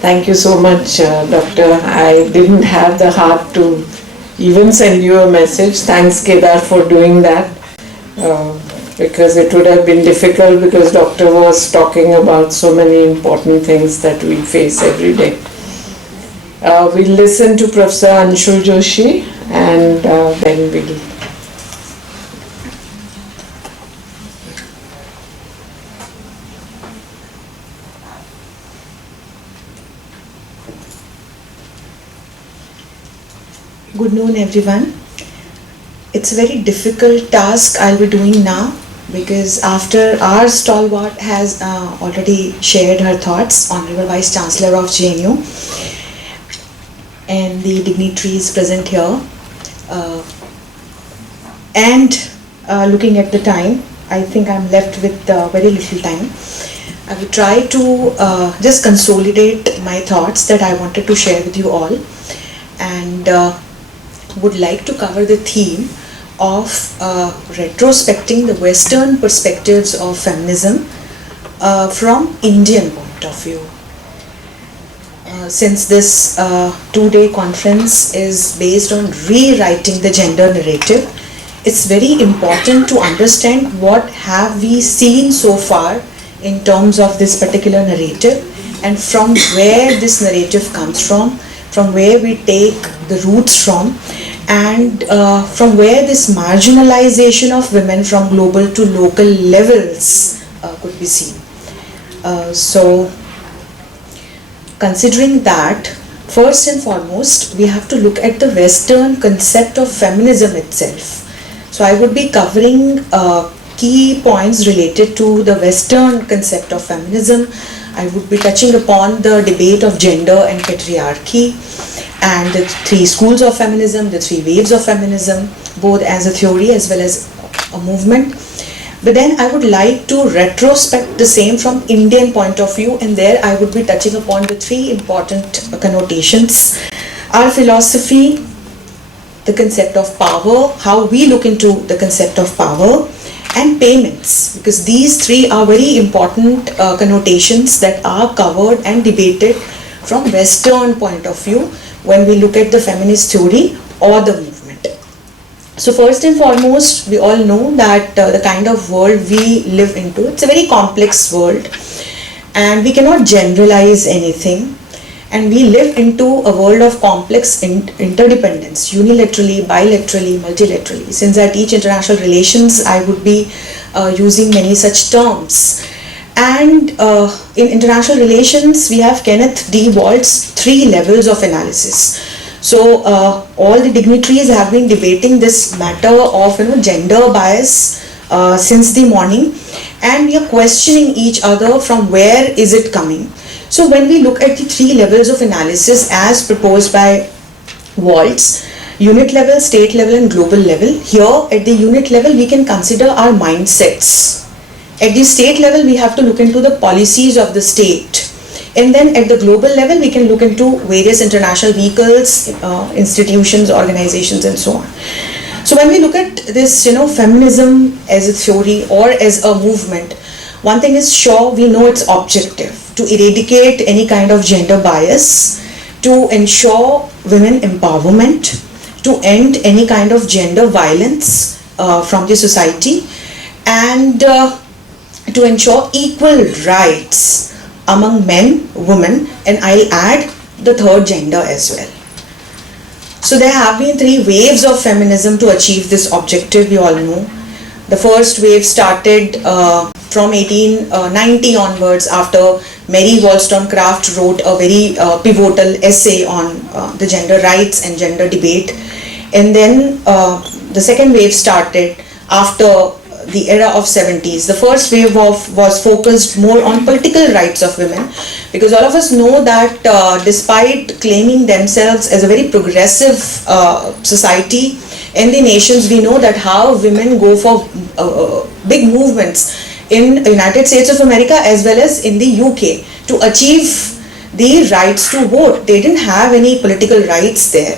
Thank you so much, Doctor. I didn't have the heart to even send you a message. Thanks, Kedar, for doing that. Because it would have been difficult, because Doctor was talking about so many important things that we face every day. We'll listen to Professor Anshul Joshi, and then we'll... Good noon, everyone. It's a very difficult task I'll be doing now, because after our stalwart has already shared her thoughts, Honorable Vice Chancellor of JNU, and the dignitaries present here, and looking at the time, I think I'm left with very little time. I will try to just consolidate my thoughts that I wanted to share with you all, and would like to cover the theme of retrospecting the Western perspectives of feminism from Indian point of view. Since this two-day conference is based on rewriting the gender narrative, it's very important to understand what have we seen so far in terms of this particular narrative, and from where this narrative comes from where we take the roots from, and from where this marginalization of women from global to local levels could be seen. So, considering that, first and foremost, we have to look at the Western concept of feminism itself. So, I would be covering key points related to the Western concept of feminism. I would be touching upon the debate of gender and patriarchy, and the three schools of feminism, the three waves of feminism, both as a theory as well as a movement. But then I would like to retrospect the same from Indian point of view, and there I would be touching upon the three important connotations: our philosophy, the concept of power, how we look into the concept of power, and payments, because these three are very important connotations that are covered and debated from Western point of view when we look at the feminist theory or the movement. So first and foremost, we all know that the kind of world we live into, it's a very complex world, and we cannot generalize anything, and we live into a world of complex interdependence, unilaterally, bilaterally, multilaterally. Since I teach international relations, I would be using many such terms. And in international relations, we have Kenneth D. Walt's three levels of analysis. So all the dignitaries have been debating this matter of gender bias since the morning, and we are questioning each other from where is it coming. So when we look at the three levels of analysis as proposed by Waltz, unit level, state level and global level. Here at the unit level we can consider our mindsets. At the state level we have to look into the policies of the state. And then at the global level we can look into various international vehicles, institutions, organizations and so on. So when we look at this, feminism as a theory or as a movement, one thing is sure, we know its objective: to eradicate any kind of gender bias, to ensure women empowerment, to end any kind of gender violence from the society, and to ensure equal rights among men, women, and I'll add the third gender as well. So there have been 3 waves of feminism to achieve this objective, we all know. The first wave started from 1890 onwards, after Mary Wollstonecraft wrote a very pivotal essay on the gender rights and gender debate. And then the second wave started after the era of 70s. The first wave was focused more on political rights of women, because all of us know that despite claiming themselves as a very progressive society in the nations, we know that how women go for big movements in the United States of America as well as in the UK to achieve the rights to vote. They didn't have any political rights there.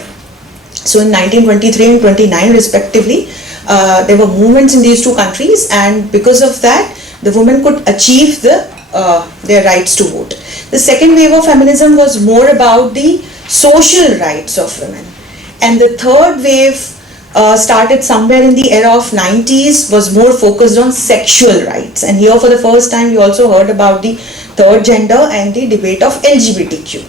So in 1923 and 29 respectively, there were movements in these 2 countries, and because of that the women could achieve their rights to vote. The second wave of feminism was more about the social rights of women, and the third wave started somewhere in the era of 90s, was more focused on sexual rights. And here for the first time we also heard about the third gender and the debate of LGBTQ.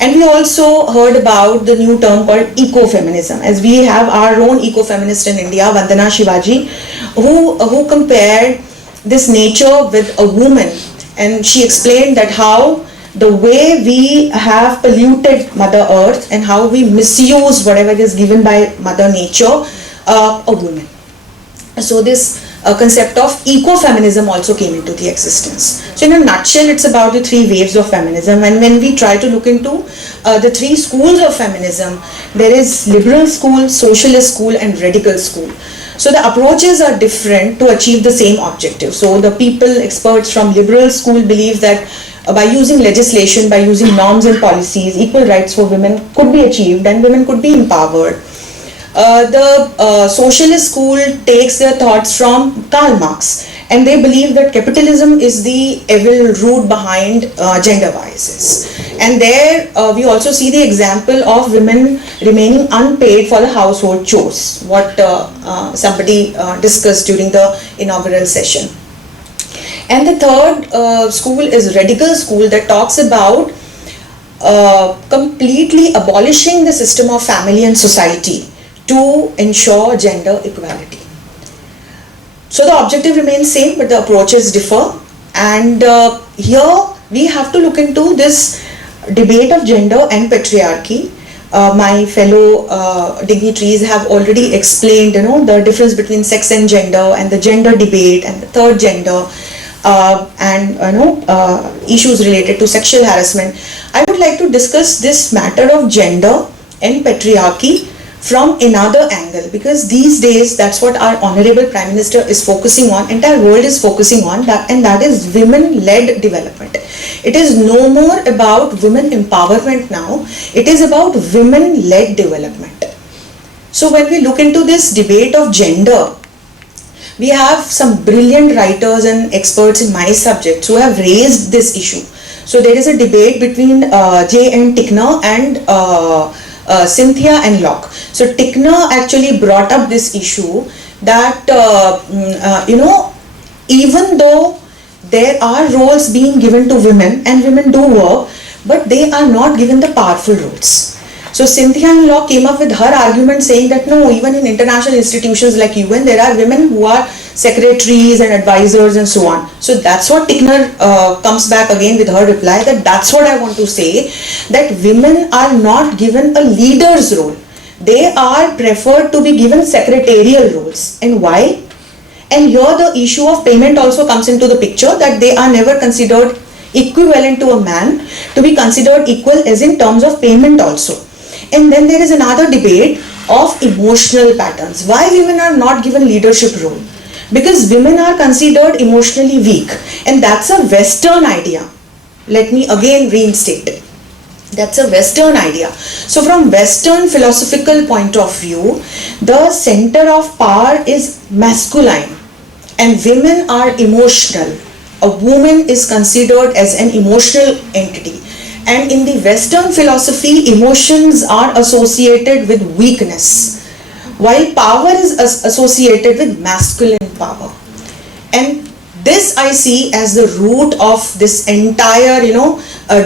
And we also heard about the new term called ecofeminism, as we have our own ecofeminist in India, Vandana Shivaji, who compared this nature with a woman, and she explained that how the way we have polluted Mother Earth and how we misuse whatever is given by Mother Nature, a woman. So this concept of ecofeminism also came into the existence. So in a nutshell, it's about the 3 waves of feminism, and when we try to look into the 3 schools of feminism, there is liberal school, socialist school and radical school. So the approaches are different to achieve the same objective. So the experts from liberal school believe that by using legislation, by using norms and policies, equal rights for women could be achieved and women could be empowered. The socialist school takes their thoughts from Karl Marx, and they believe that capitalism is the evil root behind gender biases. And there we also see the example of women remaining unpaid for the household chores, what somebody discussed during the inaugural session. And the third school is radical school, that talks about completely abolishing the system of family and society to ensure gender equality. So the objective remains same, but the approaches differ. And here we have to look into this debate of gender and patriarchy. My fellow dignitaries have already explained, the difference between sex and gender, and the gender debate, and the third gender, and issues related to sexual harassment. I would like to discuss this matter of gender and patriarchy from another angle, because these days that's what our Honorable Prime Minister is focusing on, entire world is focusing on, and that is women-led development. It is no more about women empowerment now, it is about women-led development. So when we look into this debate of gender, we have some brilliant writers and experts in my subjects who have raised this issue. So there is a debate between J.M. Tickner and Cynthia and Locke. So Tickner actually brought up this issue that even though there are roles being given to women and women do work, but they are not given the powerful roles. So Cynthia and Locke came up with her argument saying that no, even in international institutions like UN, there are women who are secretaries and advisors and so on. So that's what Tickner comes back again with her reply, that that's what I want to say, that women are not given a leader's role. They are preferred to be given secretarial roles. And why? And here the issue of payment also comes into the picture, that they are never considered equivalent to a man, to be considered equal as in terms of payment also. And then there is another debate of emotional patterns. Why women are not given leadership role? Because women are considered emotionally weak, and that's a Western idea. Let me again reinstate it. That's a Western idea. So from Western philosophical point of view, the center of power is masculine and women are emotional. A woman is considered as an emotional entity. And in the Western philosophy, emotions are associated with weakness, while power is associated with masculine power. And this I see as the root of this entire,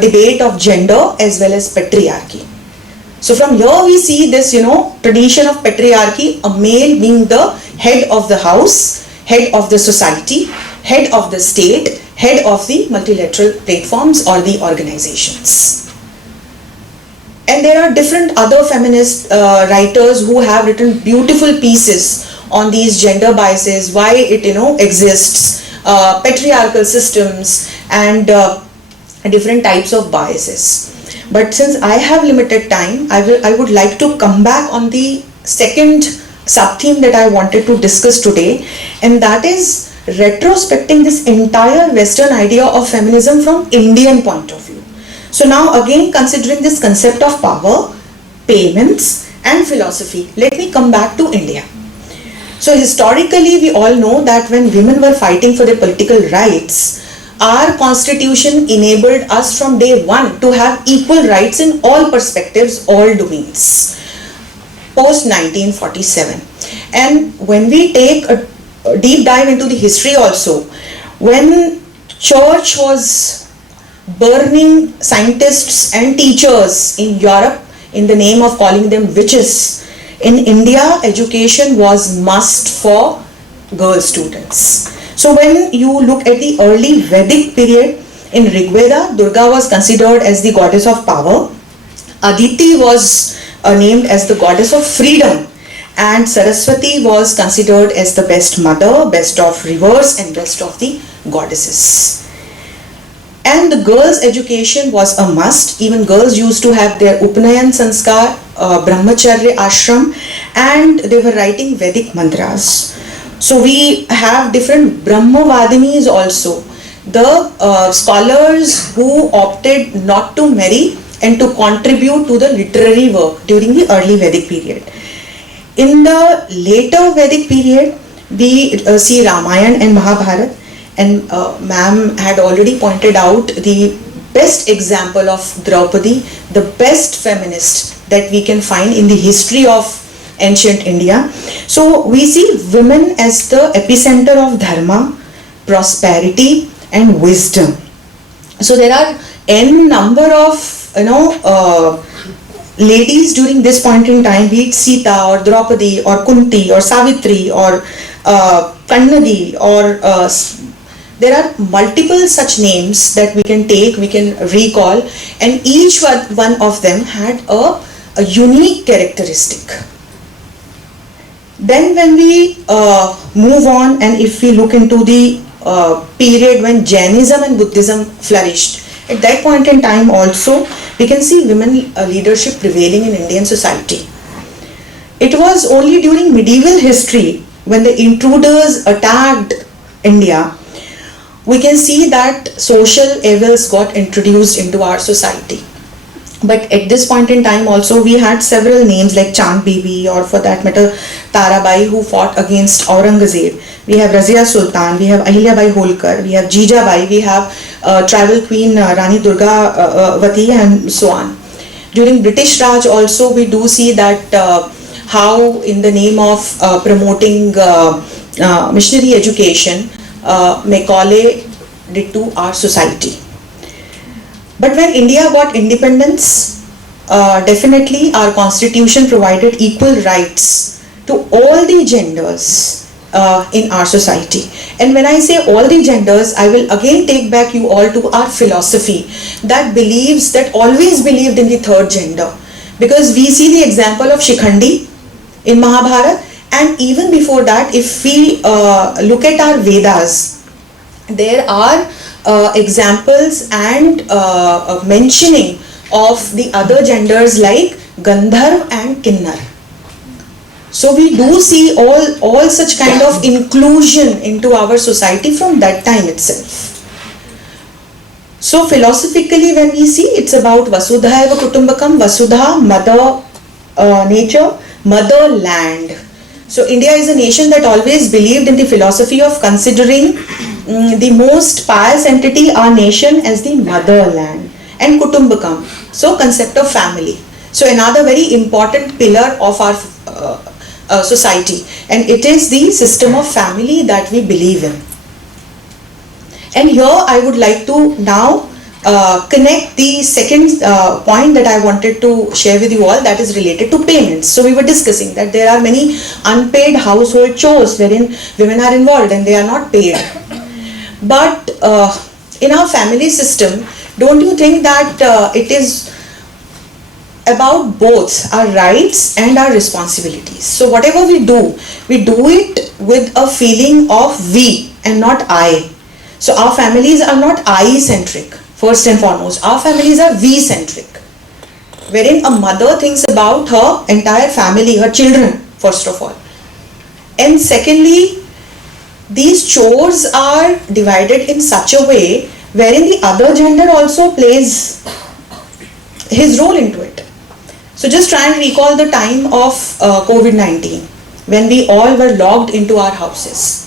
debate of gender as well as patriarchy. So from here we see this, tradition of patriarchy, a male being the head of the house, head of the society, head of the state, head of the multilateral platforms or the organizations. And there are different other feminist writers who have written beautiful pieces on these gender biases, why it exists, patriarchal systems and different types of biases. But since I have limited time, I would like to come back on the second sub-theme that I wanted to discuss today, and that is retrospecting this entire Western idea of feminism from Indian point of view. So now again, considering this concept of power, payments and philosophy, let me come back to India. So historically we all know that when women were fighting for their political rights, our constitution enabled us from day one to have equal rights in all perspectives, all domains, post 1947. And when we take a deep dive into the history also, when church was burning scientists and teachers in Europe in the name of calling them witches, in India education was must for girl students. So when you look at the early Vedic period, in Rigveda, Durga was considered as the goddess of power, Aditi was named as the goddess of freedom, and Saraswati was considered as the best mother, best of rivers and best of the goddesses. And the girls' education was a must. Even girls used to have their Upanayan Sanskar, Brahmacharya ashram, and they were writing Vedic mantras. So we have different Brahmavadinis also, the scholars who opted not to marry and to contribute to the literary work during the early Vedic period. In the later Vedic period, we see Ramayana and Mahabharata, and ma'am had already pointed out the best example of Draupadi, the best feminist that we can find in the history of ancient India. So we see women as the epicenter of dharma, prosperity and wisdom. So there are n number of ladies during this point in time, be it Sita or Draupadi or Kunti or Savitri or Kannadi or there are multiple such names that we can take, we can recall, and each one of them had a unique characteristic. Then when we move on, and if we look into the period when Jainism and Buddhism flourished, at that point in time also we can see women leadership prevailing in Indian society. It was only during medieval history, when the intruders attacked India, we can see that social evils got introduced into our society. But at this point in time also we had several names like Chand Bibi, or for that matter Tarabai, who fought against Aurangzeb. We have Razia Sultan, we have Ahilyabai Holkar, we have Jijabai, we have tribal queen Rani Durga Vati, and so on. During British Raj also we do see that how in the name of promoting missionary education, Macaulay did to our society. But when India got independence, definitely our constitution provided equal rights to all the genders in our society. And when I say all the genders, I will again take back you all to our philosophy that always believed in the third gender. Because we see the example of Shikhandi in Mahabharata, and even before that, if we look at our Vedas, there are examples and mentioning of the other genders like Gandharv and Kinnar. So we do see all such kind of inclusion into our society from that time itself. So philosophically when we see, it's about Vasudhaiva Kutumbakam, Vasudha, mother nature, mother land. So India is a nation that always believed in the philosophy of considering the most pious entity, our nation, as the motherland, and Kutumbakam, so concept of family. So another very important pillar of our society, and it is the system of family that we believe in. And here I would like to now connect the second point that I wanted to share with you all, that is related to payments. So we were discussing that there are many unpaid household chores wherein women are involved and they are not paid. But in our family system, don't you think that it is about both our rights and our responsibilities? So whatever we do it with a feeling of we and not I. So our families are not I-centric, first and foremost. Our families are we-centric, wherein a mother thinks about her entire family, her children, first of all. And secondly, these chores are divided in such a way wherein the other gender also plays his role into it. So just try and recall the time of COVID-19, when we all were locked into our houses.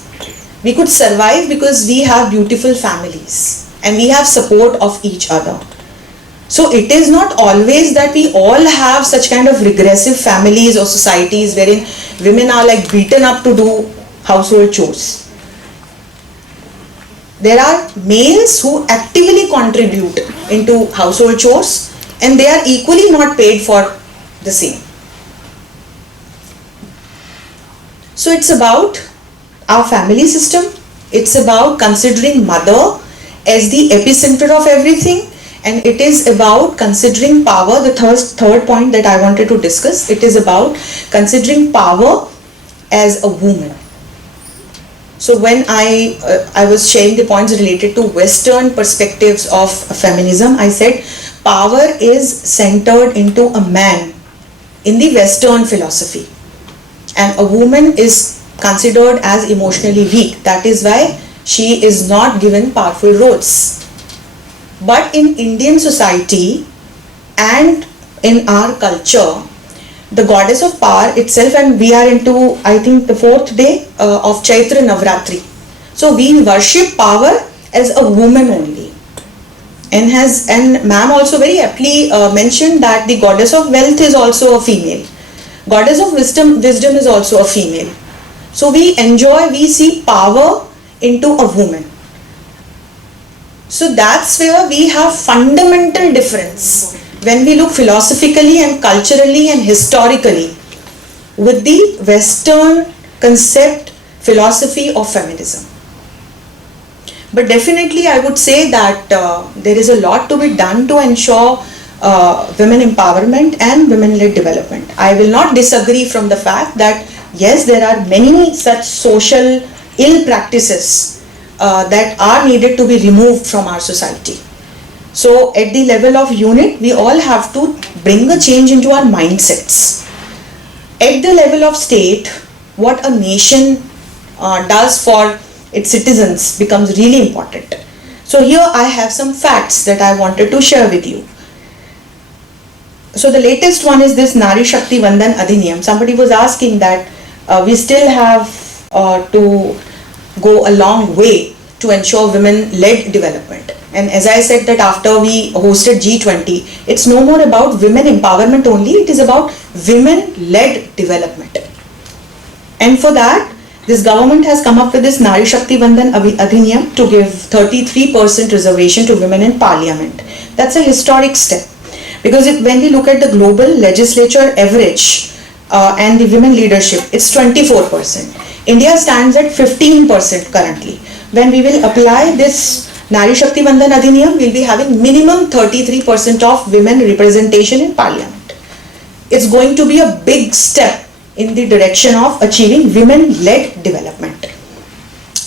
We could survive because we have beautiful families and we have support of each other. So it is not always that we all have such kind of regressive families or societies wherein women are like beaten up to do household chores. There are males who actively contribute into household chores and they are equally not paid for the same. So it's about our family system, it's about considering mother as the epicenter of everything, and it is about considering power, the third point that I wanted to discuss. It is about considering power as a woman. So when I was sharing the points related to Western perspectives of feminism, I said power is centered into a man in the Western philosophy, and a woman is considered as emotionally weak. That is why she is not given powerful roles. But in Indian society and in our culture, the goddess of power itself, and we are into, I think, the 4th day of Chaitra Navratri. So we worship power as a woman only. And ma'am also very aptly mentioned that the goddess of wealth is also a female. Goddess of wisdom is also a female. So we see power into a woman. So that's where we have fundamental difference when we look philosophically and culturally and historically with the Western concept philosophy of feminism. But definitely I would say that there is a lot to be done to ensure women empowerment and women-led development. I will not disagree from the fact that yes, there are many such social ill practices that are needed to be removed from our society. So at the level of unit, we all have to bring a change into our mindsets. At the level of state, what a nation does for its citizens becomes really important. So here I have some facts that I wanted to share with you. So the latest one is this Nari Shakti Vandan Adhiniyam. Somebody was asking that we still have to go a long way to ensure women-led development. And as I said that after we hosted G20, it's no more about women empowerment only, it is about women-led development. And for that, this government has come up with this Nari Shakti Vandan Adhiniyam to give 33% reservation to women in parliament. That's a historic step. Because when we look at the global legislature average and the women leadership, it's 24%. India stands at 15% currently. When we will apply this Nari Shakti Vandan Adhiniyam, we'll be having minimum 33% of women representation in parliament. It's going to be a big step in the direction of achieving women-led development.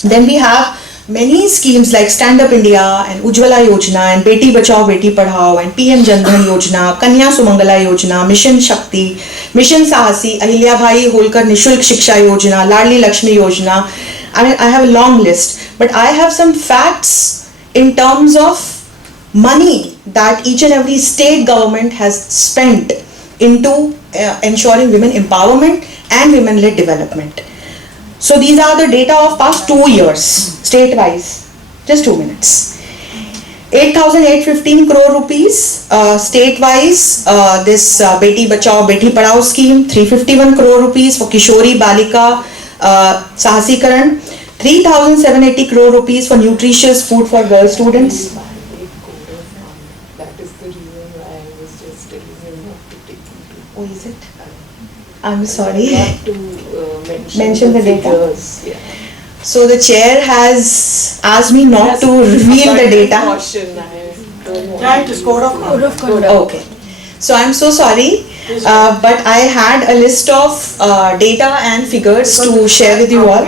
Then we have many schemes like Stand Up India and Ujjwala Yojana and Beti Bachao Beti Padhao and PM Jan Dhan Yojana, Kanya Sumangala Yojana, Mission Shakti, Mission Sahasi, Ahilya Bhai Holkar Nishulk Shiksha Yojana, Ladli Lakshmi Yojana. I mean, I have a long list, but I have some facts in terms of money that each and every state government has spent into ensuring women empowerment and women-led development. So these are the data of past 2 years, state-wise. Just 2 minutes. 8,815 crore rupees state-wise. This Beti Bachao Beti Padhao scheme, 351 crore rupees for Kishori Balika Sahasikaran, 3,780 crore rupees for nutritious food for girl students. That is the reason why I was just telling you not to take into. Oh, is it? I'm sorry. Not to Mention the data. figures. Yeah. So the chair has asked me not to reveal the data. Caution, I don't want Yeah, it is code of conduct. Okay. So I'm so sorry, but I had a list of data and figures to share with you all.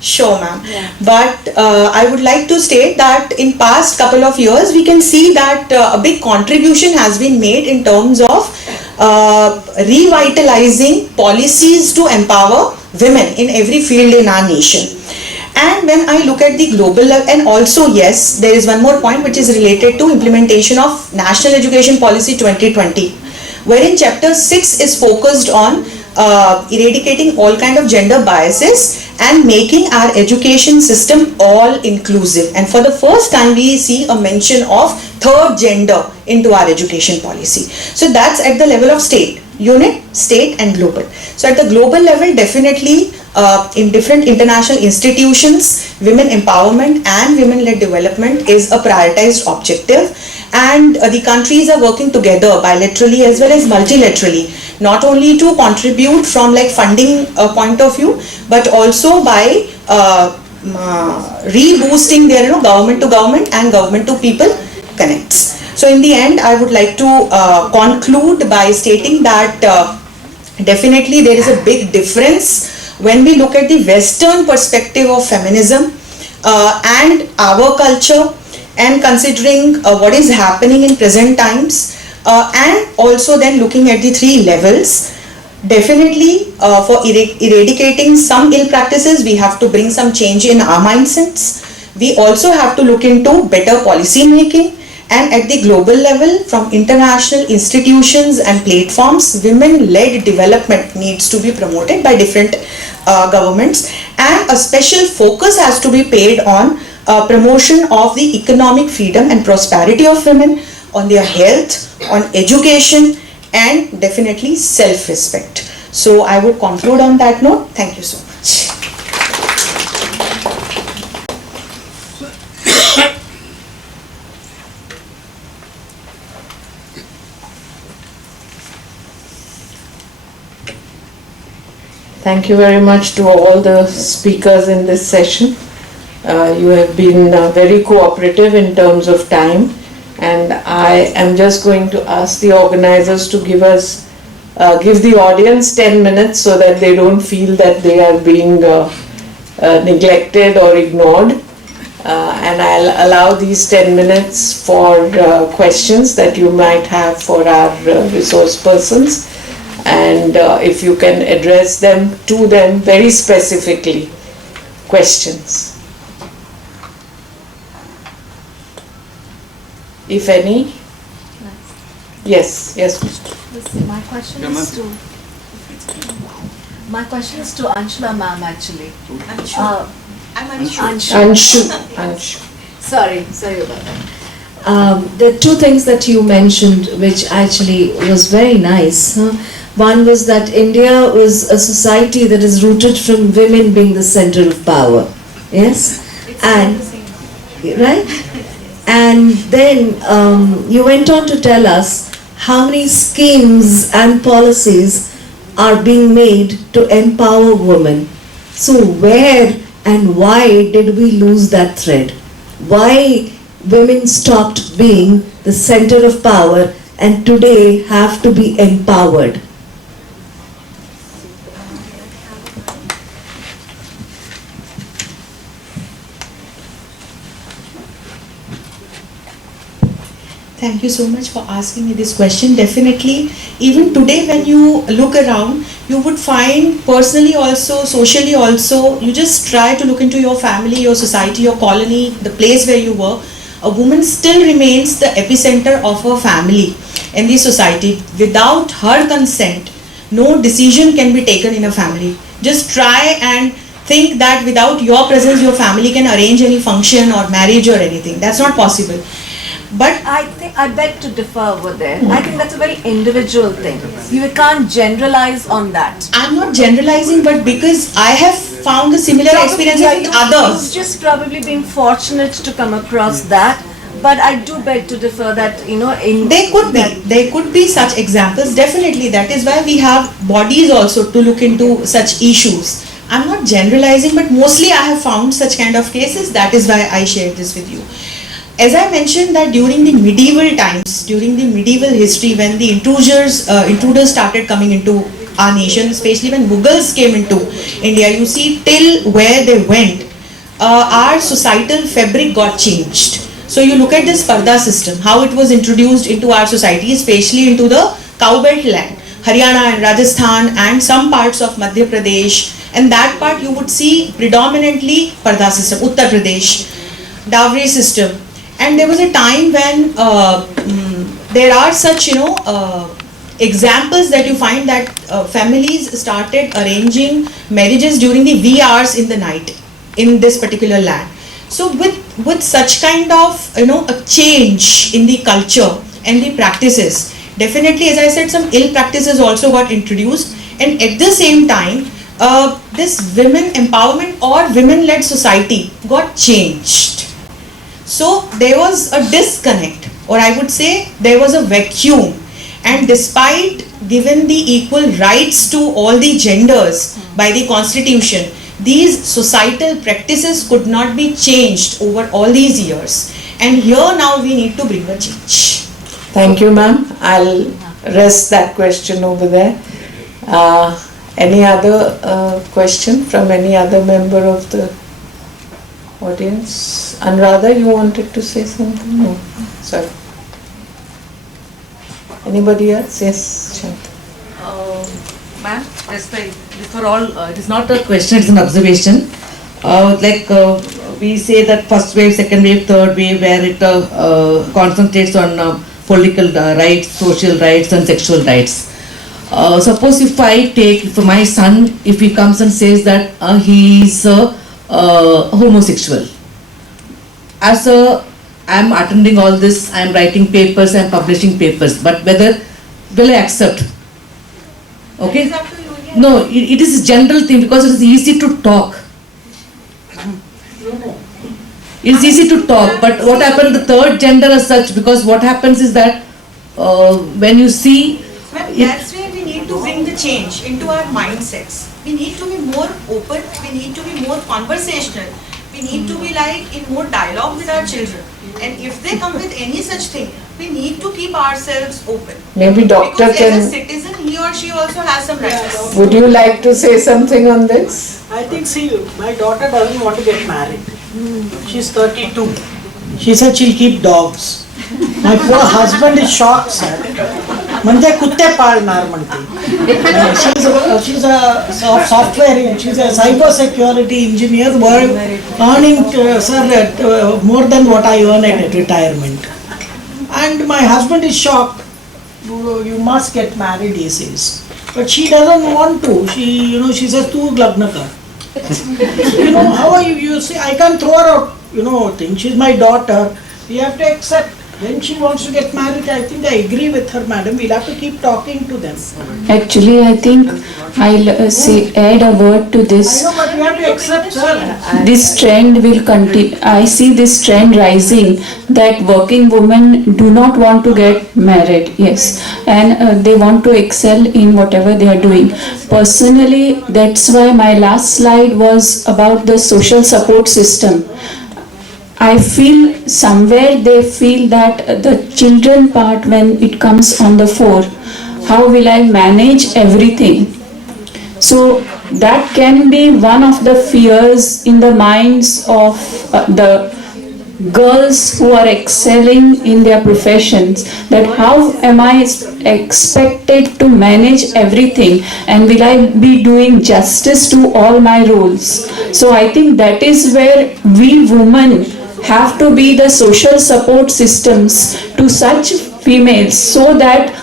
Sure, ma'am. But I would like to state that in past couple of years, we can see that a big contribution has been made in terms of revitalizing policies to empower women in every field in our nation. And when I look at the global level, and also yes, there is one more point which is related to implementation of National Education Policy 2020, wherein chapter 6 is focused on eradicating all kind of gender biases and making our education system all inclusive. And for the first time we see a mention of third gender into our education policy. So that's at the level of state, unit, state and global. So at the global level, definitely in different international institutions, women empowerment and women-led development is a prioritized objective, and the countries are working together bilaterally as well as multilaterally, not only to contribute from like funding point of view, but also by reboosting their government to government and government to people connects. So in the end, I would like to conclude by stating that definitely there is a big difference when we look at the Western perspective of feminism and our culture, and considering what is happening in present times, and also then looking at the 3 levels. Definitely for eradicating some ill practices, we have to bring some change in our mindsets. We also have to look into better policy making, and at the global level, from international institutions and platforms, women-led development needs to be promoted by different governments, and a special focus has to be paid on promotion of the economic freedom and prosperity of women, on their health, on education, and definitely self-respect. So I would conclude on that note. Thank you so much. Thank you very much to all the speakers in this session. You have been very cooperative in terms of time, and I am just going to ask the organizers to give the audience 10 minutes so that they don't feel that they are being neglected or ignored. And I'll allow these 10 minutes for questions that you might have for our resource persons. And if you can address them to them very specifically. Questions? If any? Yes, yes. My question is to Anshula ma'am actually. Anshu. Sorry about that. There are 2 things that you mentioned which actually was very nice. One was that India was a society that is rooted from women being the center of power. Yes? Right? And then you went on to tell us how many schemes and policies are being made to empower women. So where and why did we lose that thread? Why women stopped being the center of power and today have to be empowered? Thank you so much for asking me this question. Definitely, even today when you look around, you would find personally also, socially also, you just try to look into your family, your society, your colony, the place where you were. A woman still remains the epicenter of her family in the society. Without her consent, no decision can be taken in a family. Just try and think that without your presence, your family can arrange any function or marriage or anything. That's not possible. But I think I beg to differ over there. I think that's a very individual thing. You can't generalize on that. I'm not generalizing, but because I have found a similar experience with You've others. just probably been fortunate to come across that. But I do beg to differ that, in There could be such examples. Definitely, that is why we have bodies also to look into such issues. I'm not generalizing, but mostly I have found such kind of cases. That is why I shared this with you. As I mentioned that during the medieval times, during the medieval history, when the intruders started coming into our nation, especially when Mughals came into India, you see till where they went, our societal fabric got changed. So you look at this Parda system, how it was introduced into our society, especially into the cowbelt land, Haryana and Rajasthan and some parts of Madhya Pradesh, and that part you would see predominantly Parda system, Uttar Pradesh, dowry system. And there was a time when there are such, examples that you find that families started arranging marriages during the wee hours in the night in this particular land. So with such kind of, a change in the culture and the practices, definitely, as I said, some ill practices also got introduced. And at the same time, this women empowerment or women-led society got changed. So there was a disconnect, or I would say there was a vacuum, and despite given the equal rights to all the genders by the constitution, these societal practices could not be changed over all these years, and here now we need to bring a change. Thank you, ma'am. I'll rest that question over there. Any other question from any other member of the audience? Anuradha, you wanted to say something? No, sorry. Anybody else? Yes, Shanta. Ma'am, for all, it is not a question, it is an observation. We say that first wave, second wave, third wave, where it concentrates on political rights, social rights and sexual rights. Suppose if I take, for my son, if he comes and says that he is homosexual. I am attending all this, I am writing papers, I am publishing papers, but whether will I accept? Okay? No, it is a general thing because it is easy to talk. It is easy to talk, but what happens the third gender as such, because what happens is that when you see... That's where we need to bring the change into our mindsets. We need to be more open, we need to be more conversational, we need to be in more dialogue with our children. And if they come with any such thing, we need to keep ourselves open. Maybe doctor because can... as a citizen, he or she also has some rights. Would you like to say something on this? I think, see, my daughter doesn't want to get married. She's 32. She said she'll keep dogs. My poor husband is shocked, sir. Mante kutte paalnar manti. She's a software, she's a cyber security engineer earning, more than what I earn at retirement. And my husband is shocked. You must get married, he says. But she doesn't want to. She says, tu lagna kar. How are you? You see, I can't throw her out, thing. She's my daughter. We have to accept. When she wants to get married, I think I agree with her, madam. We'll have to keep talking to them. Actually, I think I'll add a word to this. I know, but we have to accept, sir. This trend will continue. I see this trend rising that working women do not want to get married, yes, and they want to excel in whatever they are doing. Personally, that's why my last slide was about the social support system. I feel somewhere they feel that the children part, when it comes on the fore, how will I manage everything? So that can be one of the fears in the minds of the girls who are excelling in their professions, that how am I expected to manage everything, and will I be doing justice to all my roles? So I think that is where we women have to be the social support systems to such females, so that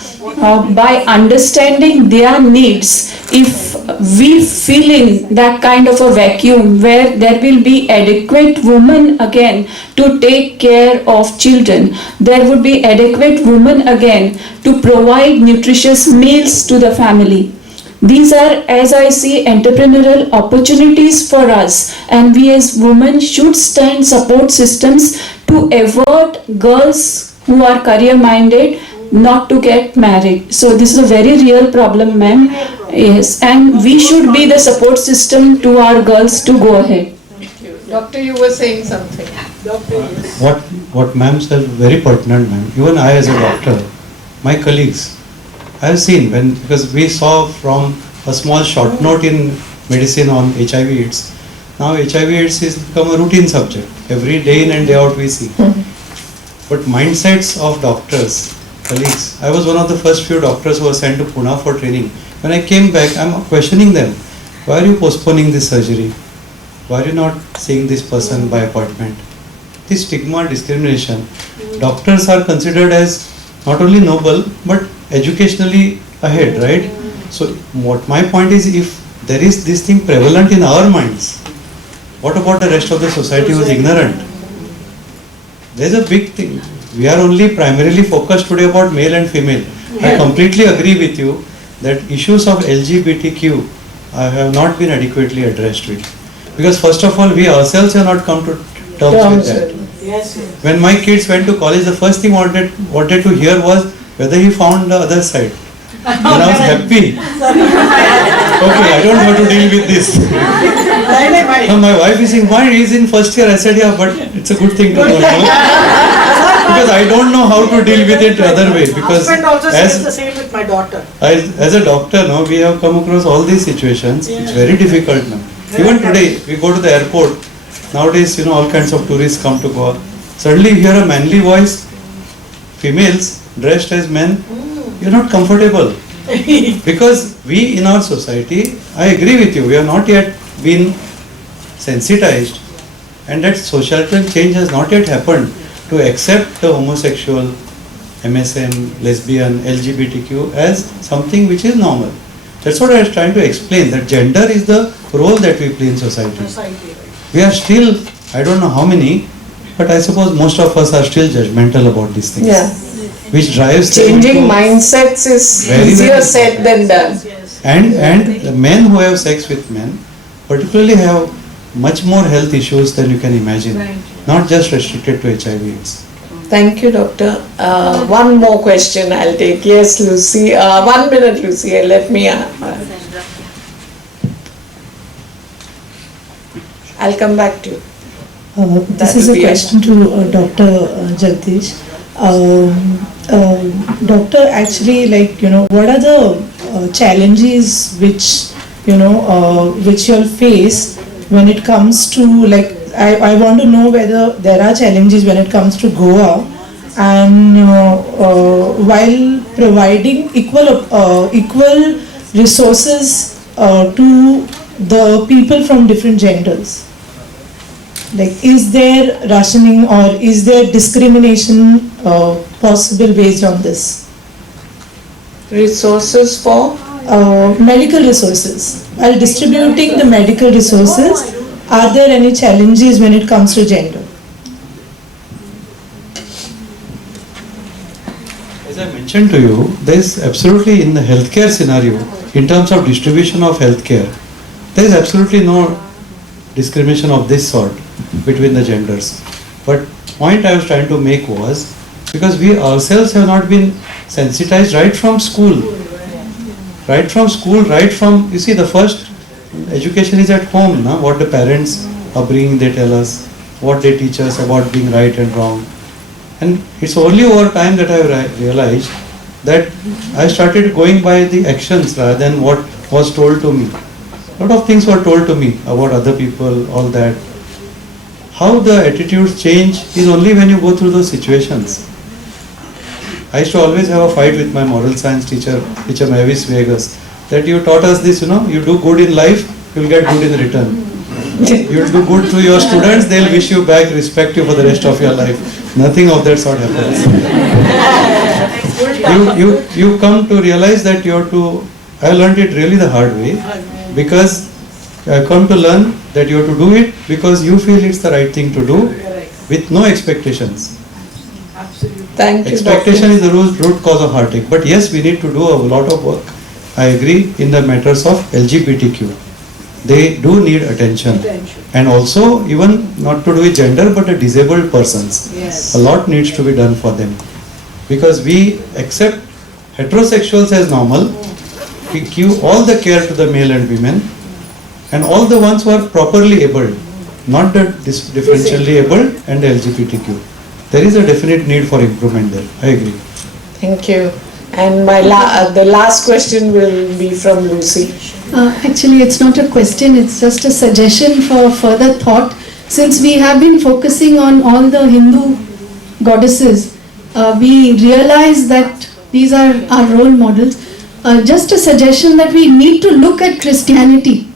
by understanding their needs, if we fill in that kind of a vacuum where there will be adequate women again to take care of children, there would be adequate women again to provide nutritious meals to the family. These are, as I see, entrepreneurial opportunities for us, and we as women should stand support systems to avert girls who are career minded not to get married. So this is a very real problem, ma'am. Yes, and we should be the support system to our girls to go ahead. Doctor, you were saying something. What ma'am said, very pertinent, ma'am. Even I as a doctor, my colleagues, I have seen because we saw from a small short note in medicine on HIV/AIDS. Now HIV/AIDS has become a routine subject. Every day in and day out we see. But mindsets of doctors, colleagues, I was one of the first few doctors who were sent to Pune for training. When I came back, I'm questioning them. Why are you postponing this surgery? Why are you not seeing this person by appointment? This stigma, discrimination. Doctors are considered as not only noble but educationally ahead, right? So what my point is, if there is this thing prevalent in our minds, what about the rest of the society who is ignorant? There's a big thing. We are only primarily focused today about male and female. I completely agree with you that issues of LGBTQ have not been adequately addressed with. Because first of all, we ourselves have not come to terms with that. Yes. When my kids went to college, the first thing wanted to hear was whether he found the other side. And I was happy. Okay, I don't have to deal with this. Now my wife is saying, why he's in first year? I said, yeah, but it's a good thing to know. Because I don't know how to deal with it the other way. Because Husband also says the same with my daughter. as a doctor, now we have come across all these situations. It's very difficult now. Even today, we go to the airport. Nowadays, all kinds of tourists come to Goa. Suddenly you hear a manly voice, females dressed as men, you're not comfortable. Because we in our society, I agree with you, we have not yet been sensitized, and that societal change has not yet happened to accept the homosexual, MSM, lesbian, LGBTQ as something which is normal. That's what I was trying to explain, that gender is the role that we play in society. We are still, I don't know how many, but I suppose most of us are still judgmental about these things. Yeah. Which drives them Changing into mindsets is very, easier very said than done. and the men who have sex with men particularly have much more health issues than you can imagine. Not just restricted to HIV/AIDS. Thank you, Doctor. One more question I'll take. Yes, Lucy. 1 minute, Lucy. Let me. I'll come back to you. This is a question to Dr. Jagdish. Doctor, actually, what are the challenges which which you'll face when it comes to, I want to know whether there are challenges when it comes to Goa, and while providing equal resources to the people from different genders. Is there rationing or is there discrimination possible based on this? Resources for? Medical resources. While distributing the medical resources, are there any challenges when it comes to gender? As I mentioned to you, there is absolutely, in the healthcare scenario, in terms of distribution of healthcare, there is absolutely no discrimination of this sort between the genders. But point I was trying to make was, because we ourselves have not been sensitized right from school. You see, the first education is at home, na? What the parents upbringing they tell us, what they teach us about being right and wrong. And it's only over time that I realized that I started going by the actions rather than what was told to me. A lot of things were told to me about other people, all that. how the attitudes change is only when you go through those situations. I used to always have a fight with my moral science teacher, Teacher Mavis Vegas, that you taught us this, you do good in life, you'll get good in return. You do good to your students, they'll wish you back, respect you for the rest of your life. Nothing of that sort happens. You come to realize that you have to, I learned it really the hard way, because I come to learn that you have to do it because you feel it's the right thing to do with no expectations. Thank you. Expectation is the root cause of heartache. But yes, we need to do a lot of work. I agree in the matters of LGBTQ. They do need attention. And also, even not to do with gender, but the disabled persons. Yes. A lot needs to be done for them. Because we accept heterosexuals as normal. We give all the care to the male and women. And all the ones who are properly abled, not the differentially abled and the LGBTQ. There is a definite need for improvement there. I agree. Thank you. And the last question will be from Lucy. Actually, it's not a question, it's just a suggestion for further thought. Since we have been focusing on all the Hindu goddesses, we realize that these are our role models. Just a suggestion that we need to look at Christianity,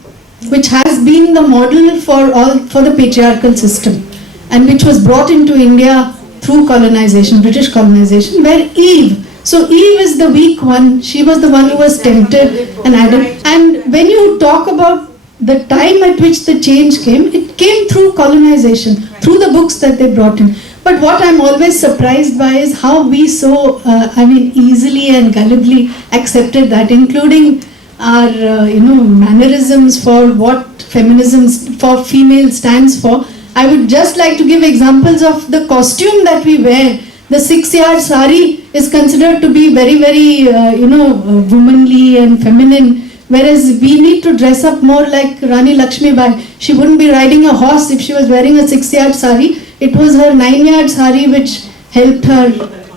which has been the model for the patriarchal system, and which was brought into India through colonization, British colonization, where Eve is the weak one. She was the one who was tempted, and Adam. And when you talk about the time at which the change came, it came through colonization, through the books that they brought in. But what I'm always surprised by is how we so, easily and gullibly accepted that, including our, mannerisms for what feminism for female stands for. I would just like to give examples of the costume that we wear. The 6-yard sari is considered to be very, very, womanly and feminine, whereas we need to dress up more like Rani Lakshmi Bai. She wouldn't be riding a horse if she was wearing a 6-yard sari. It was her 9-yard sari which helped her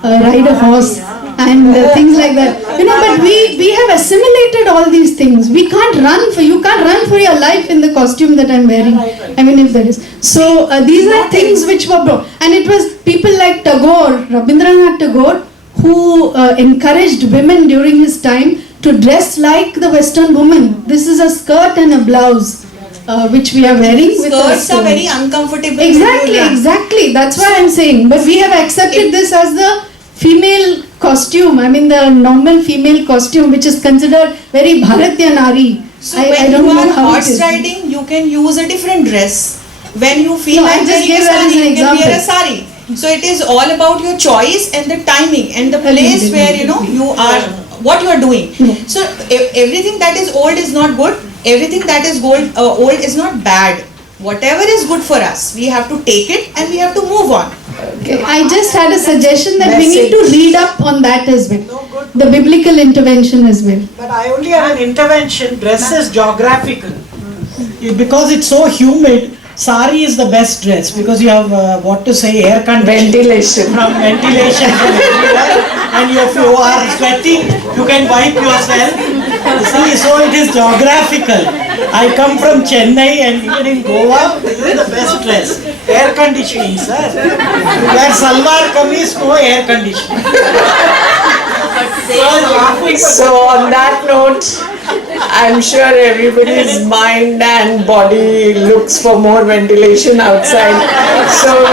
ride a horse and things like that. But we have assimilated all these things. You can't run for your life in the costume that I'm wearing. If there is. So these are things which were brought. And it was people like Tagore, Rabindranath Tagore, who encouraged women during his time to dress like the Western woman. This is a skirt and a blouse. Which we are wearing. Skirts are very uncomfortable. Exactly. That's why I'm saying. But we have accepted this as the female costume. The normal female costume, which is considered very Bharatya Nari. So when you are horse riding, you can use a different dress. When you feel like wearing a sari, you can wear a sari. So it is all about your choice and the timing and the place where you are, what you are doing. So everything that is old is not good. Everything that is old is not bad. Whatever is good for us, we have to take it and we have to move on. Okay. I just had a suggestion that we need to read up on that as well. The biblical intervention as well. But I only have an intervention. Dress is geographical. Because it's so humid, sari is the best dress because you have air conditioning. Ventilation. From everywhere. And if you are sweating, you can wipe yourself. See, so it is geographical. I come from Chennai and even in Goa, this is the best dress. Air conditioning, sir. You wear salwar kameez, no air conditioning. So on that note, I'm sure everybody's mind and body looks for more ventilation outside. So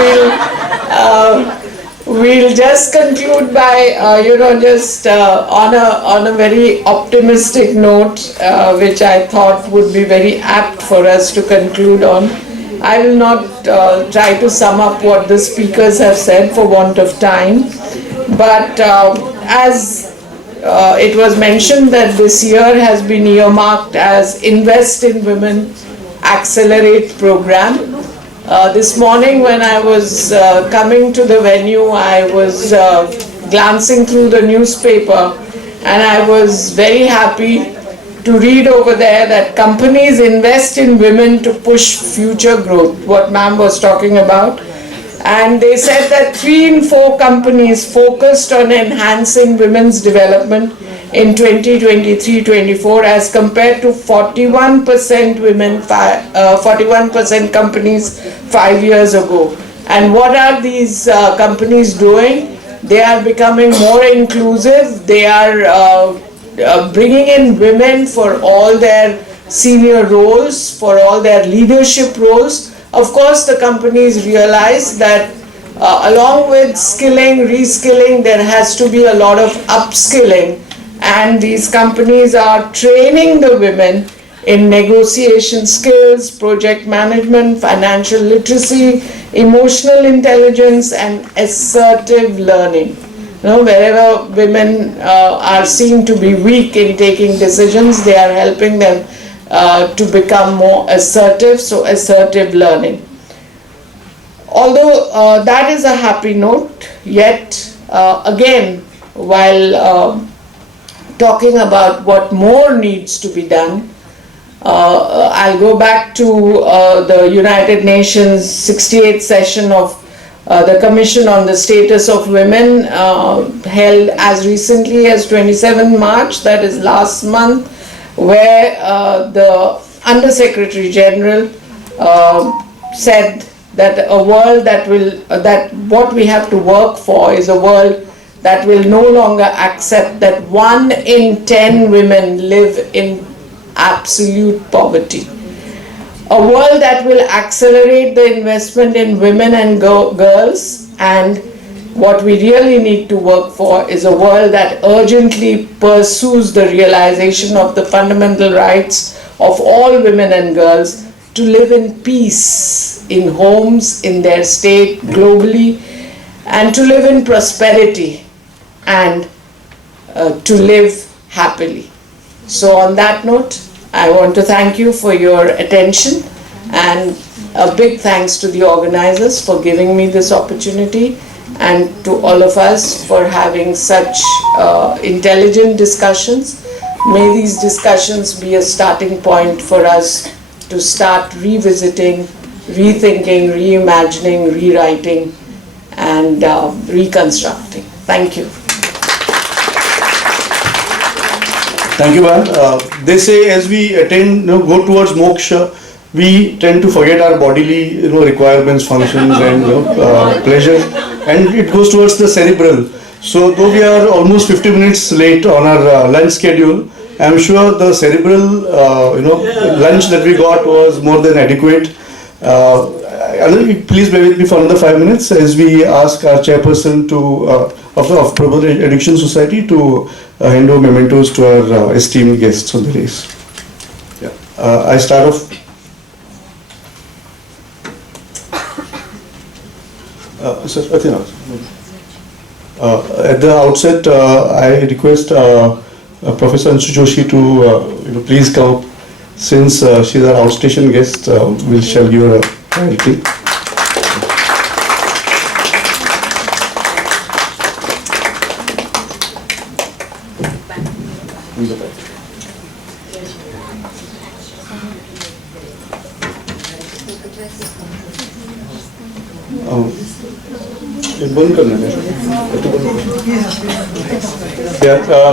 we'll just conclude by, on a very optimistic note, which I thought would be very apt for us to conclude on. I will not try to sum up what the speakers have said for want of time, but as it was mentioned that this year has been earmarked as Invest in Women Accelerate program. This morning when I was coming to the venue, I was glancing through the newspaper and I was very happy to read over there that companies invest in women to push future growth, what ma'am was talking about. And they said that 3 in 4 companies focused on enhancing women's development in 2023-24 as compared to 41% women, 41% companies 5 years ago. And what are these companies doing? They are becoming more inclusive. They are bringing in women for all their senior roles, for all their leadership roles. Of course, the companies realize that along with skilling, reskilling, there has to be a lot of upskilling, and these companies are training the women in negotiation skills, project management, financial literacy, emotional intelligence, and assertive learning. Wherever women are seen to be weak in taking decisions, they are helping them to become more assertive, so assertive learning. Although that is a happy note, yet again, while talking about what more needs to be done, I'll go back to the United Nations 68th session of the Commission on the Status of Women, held as recently as 27 March, that is last month, where the Under Secretary General said that a world that what we have to work for is a world that will no longer accept that 1 in 10 women live in absolute poverty. A world that will accelerate the investment in women and girls, and what we really need to work for is a world that urgently pursues the realization of the fundamental rights of all women and girls to live in peace in homes, in their state, globally, and to live in prosperity and to live happily. So on that note, I want to thank you for your attention, and a big thanks to the organizers for giving me this opportunity, and to all of us for having such intelligent discussions. May these discussions be a starting point for us to start revisiting, rethinking, reimagining, rewriting, and reconstructing. Thank you. Thank you, ma'am. They say as we attain, go towards moksha, we tend to forget our bodily, requirements, functions, and pleasure, and it goes towards the cerebral. So, though we are almost 50 minutes late on our lunch schedule, I'm sure the cerebral, lunch that we got was more than adequate. Please bear with me for another 5 minutes as we ask our chairperson of Prabodh Addiction Society to hand over mementos to our esteemed guests on the race. Yeah. I start off. Sir, at the outset, I request Professor Anshu Joshi to please come up, since she's our outstation guest. We shall give her a priority.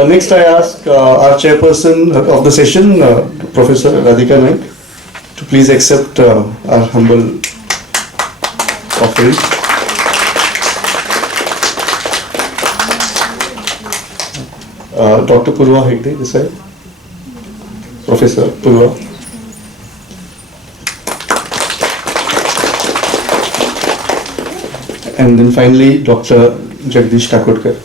Next I ask our chairperson of the session, Professor Radhika Naik, to please accept our humble offering. Dr. Purva Hegde, this side. Professor Purva. And then finally, Dr. Jagdish Kakodkar.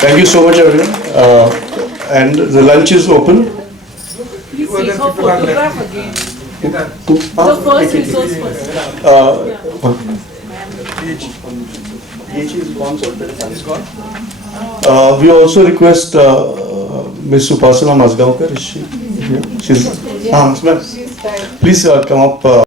Thank you so much, everyone. And the lunch is open. The first resource person. We also request Ms. Upasana Mazgaonkar. Is she here? She's please come up.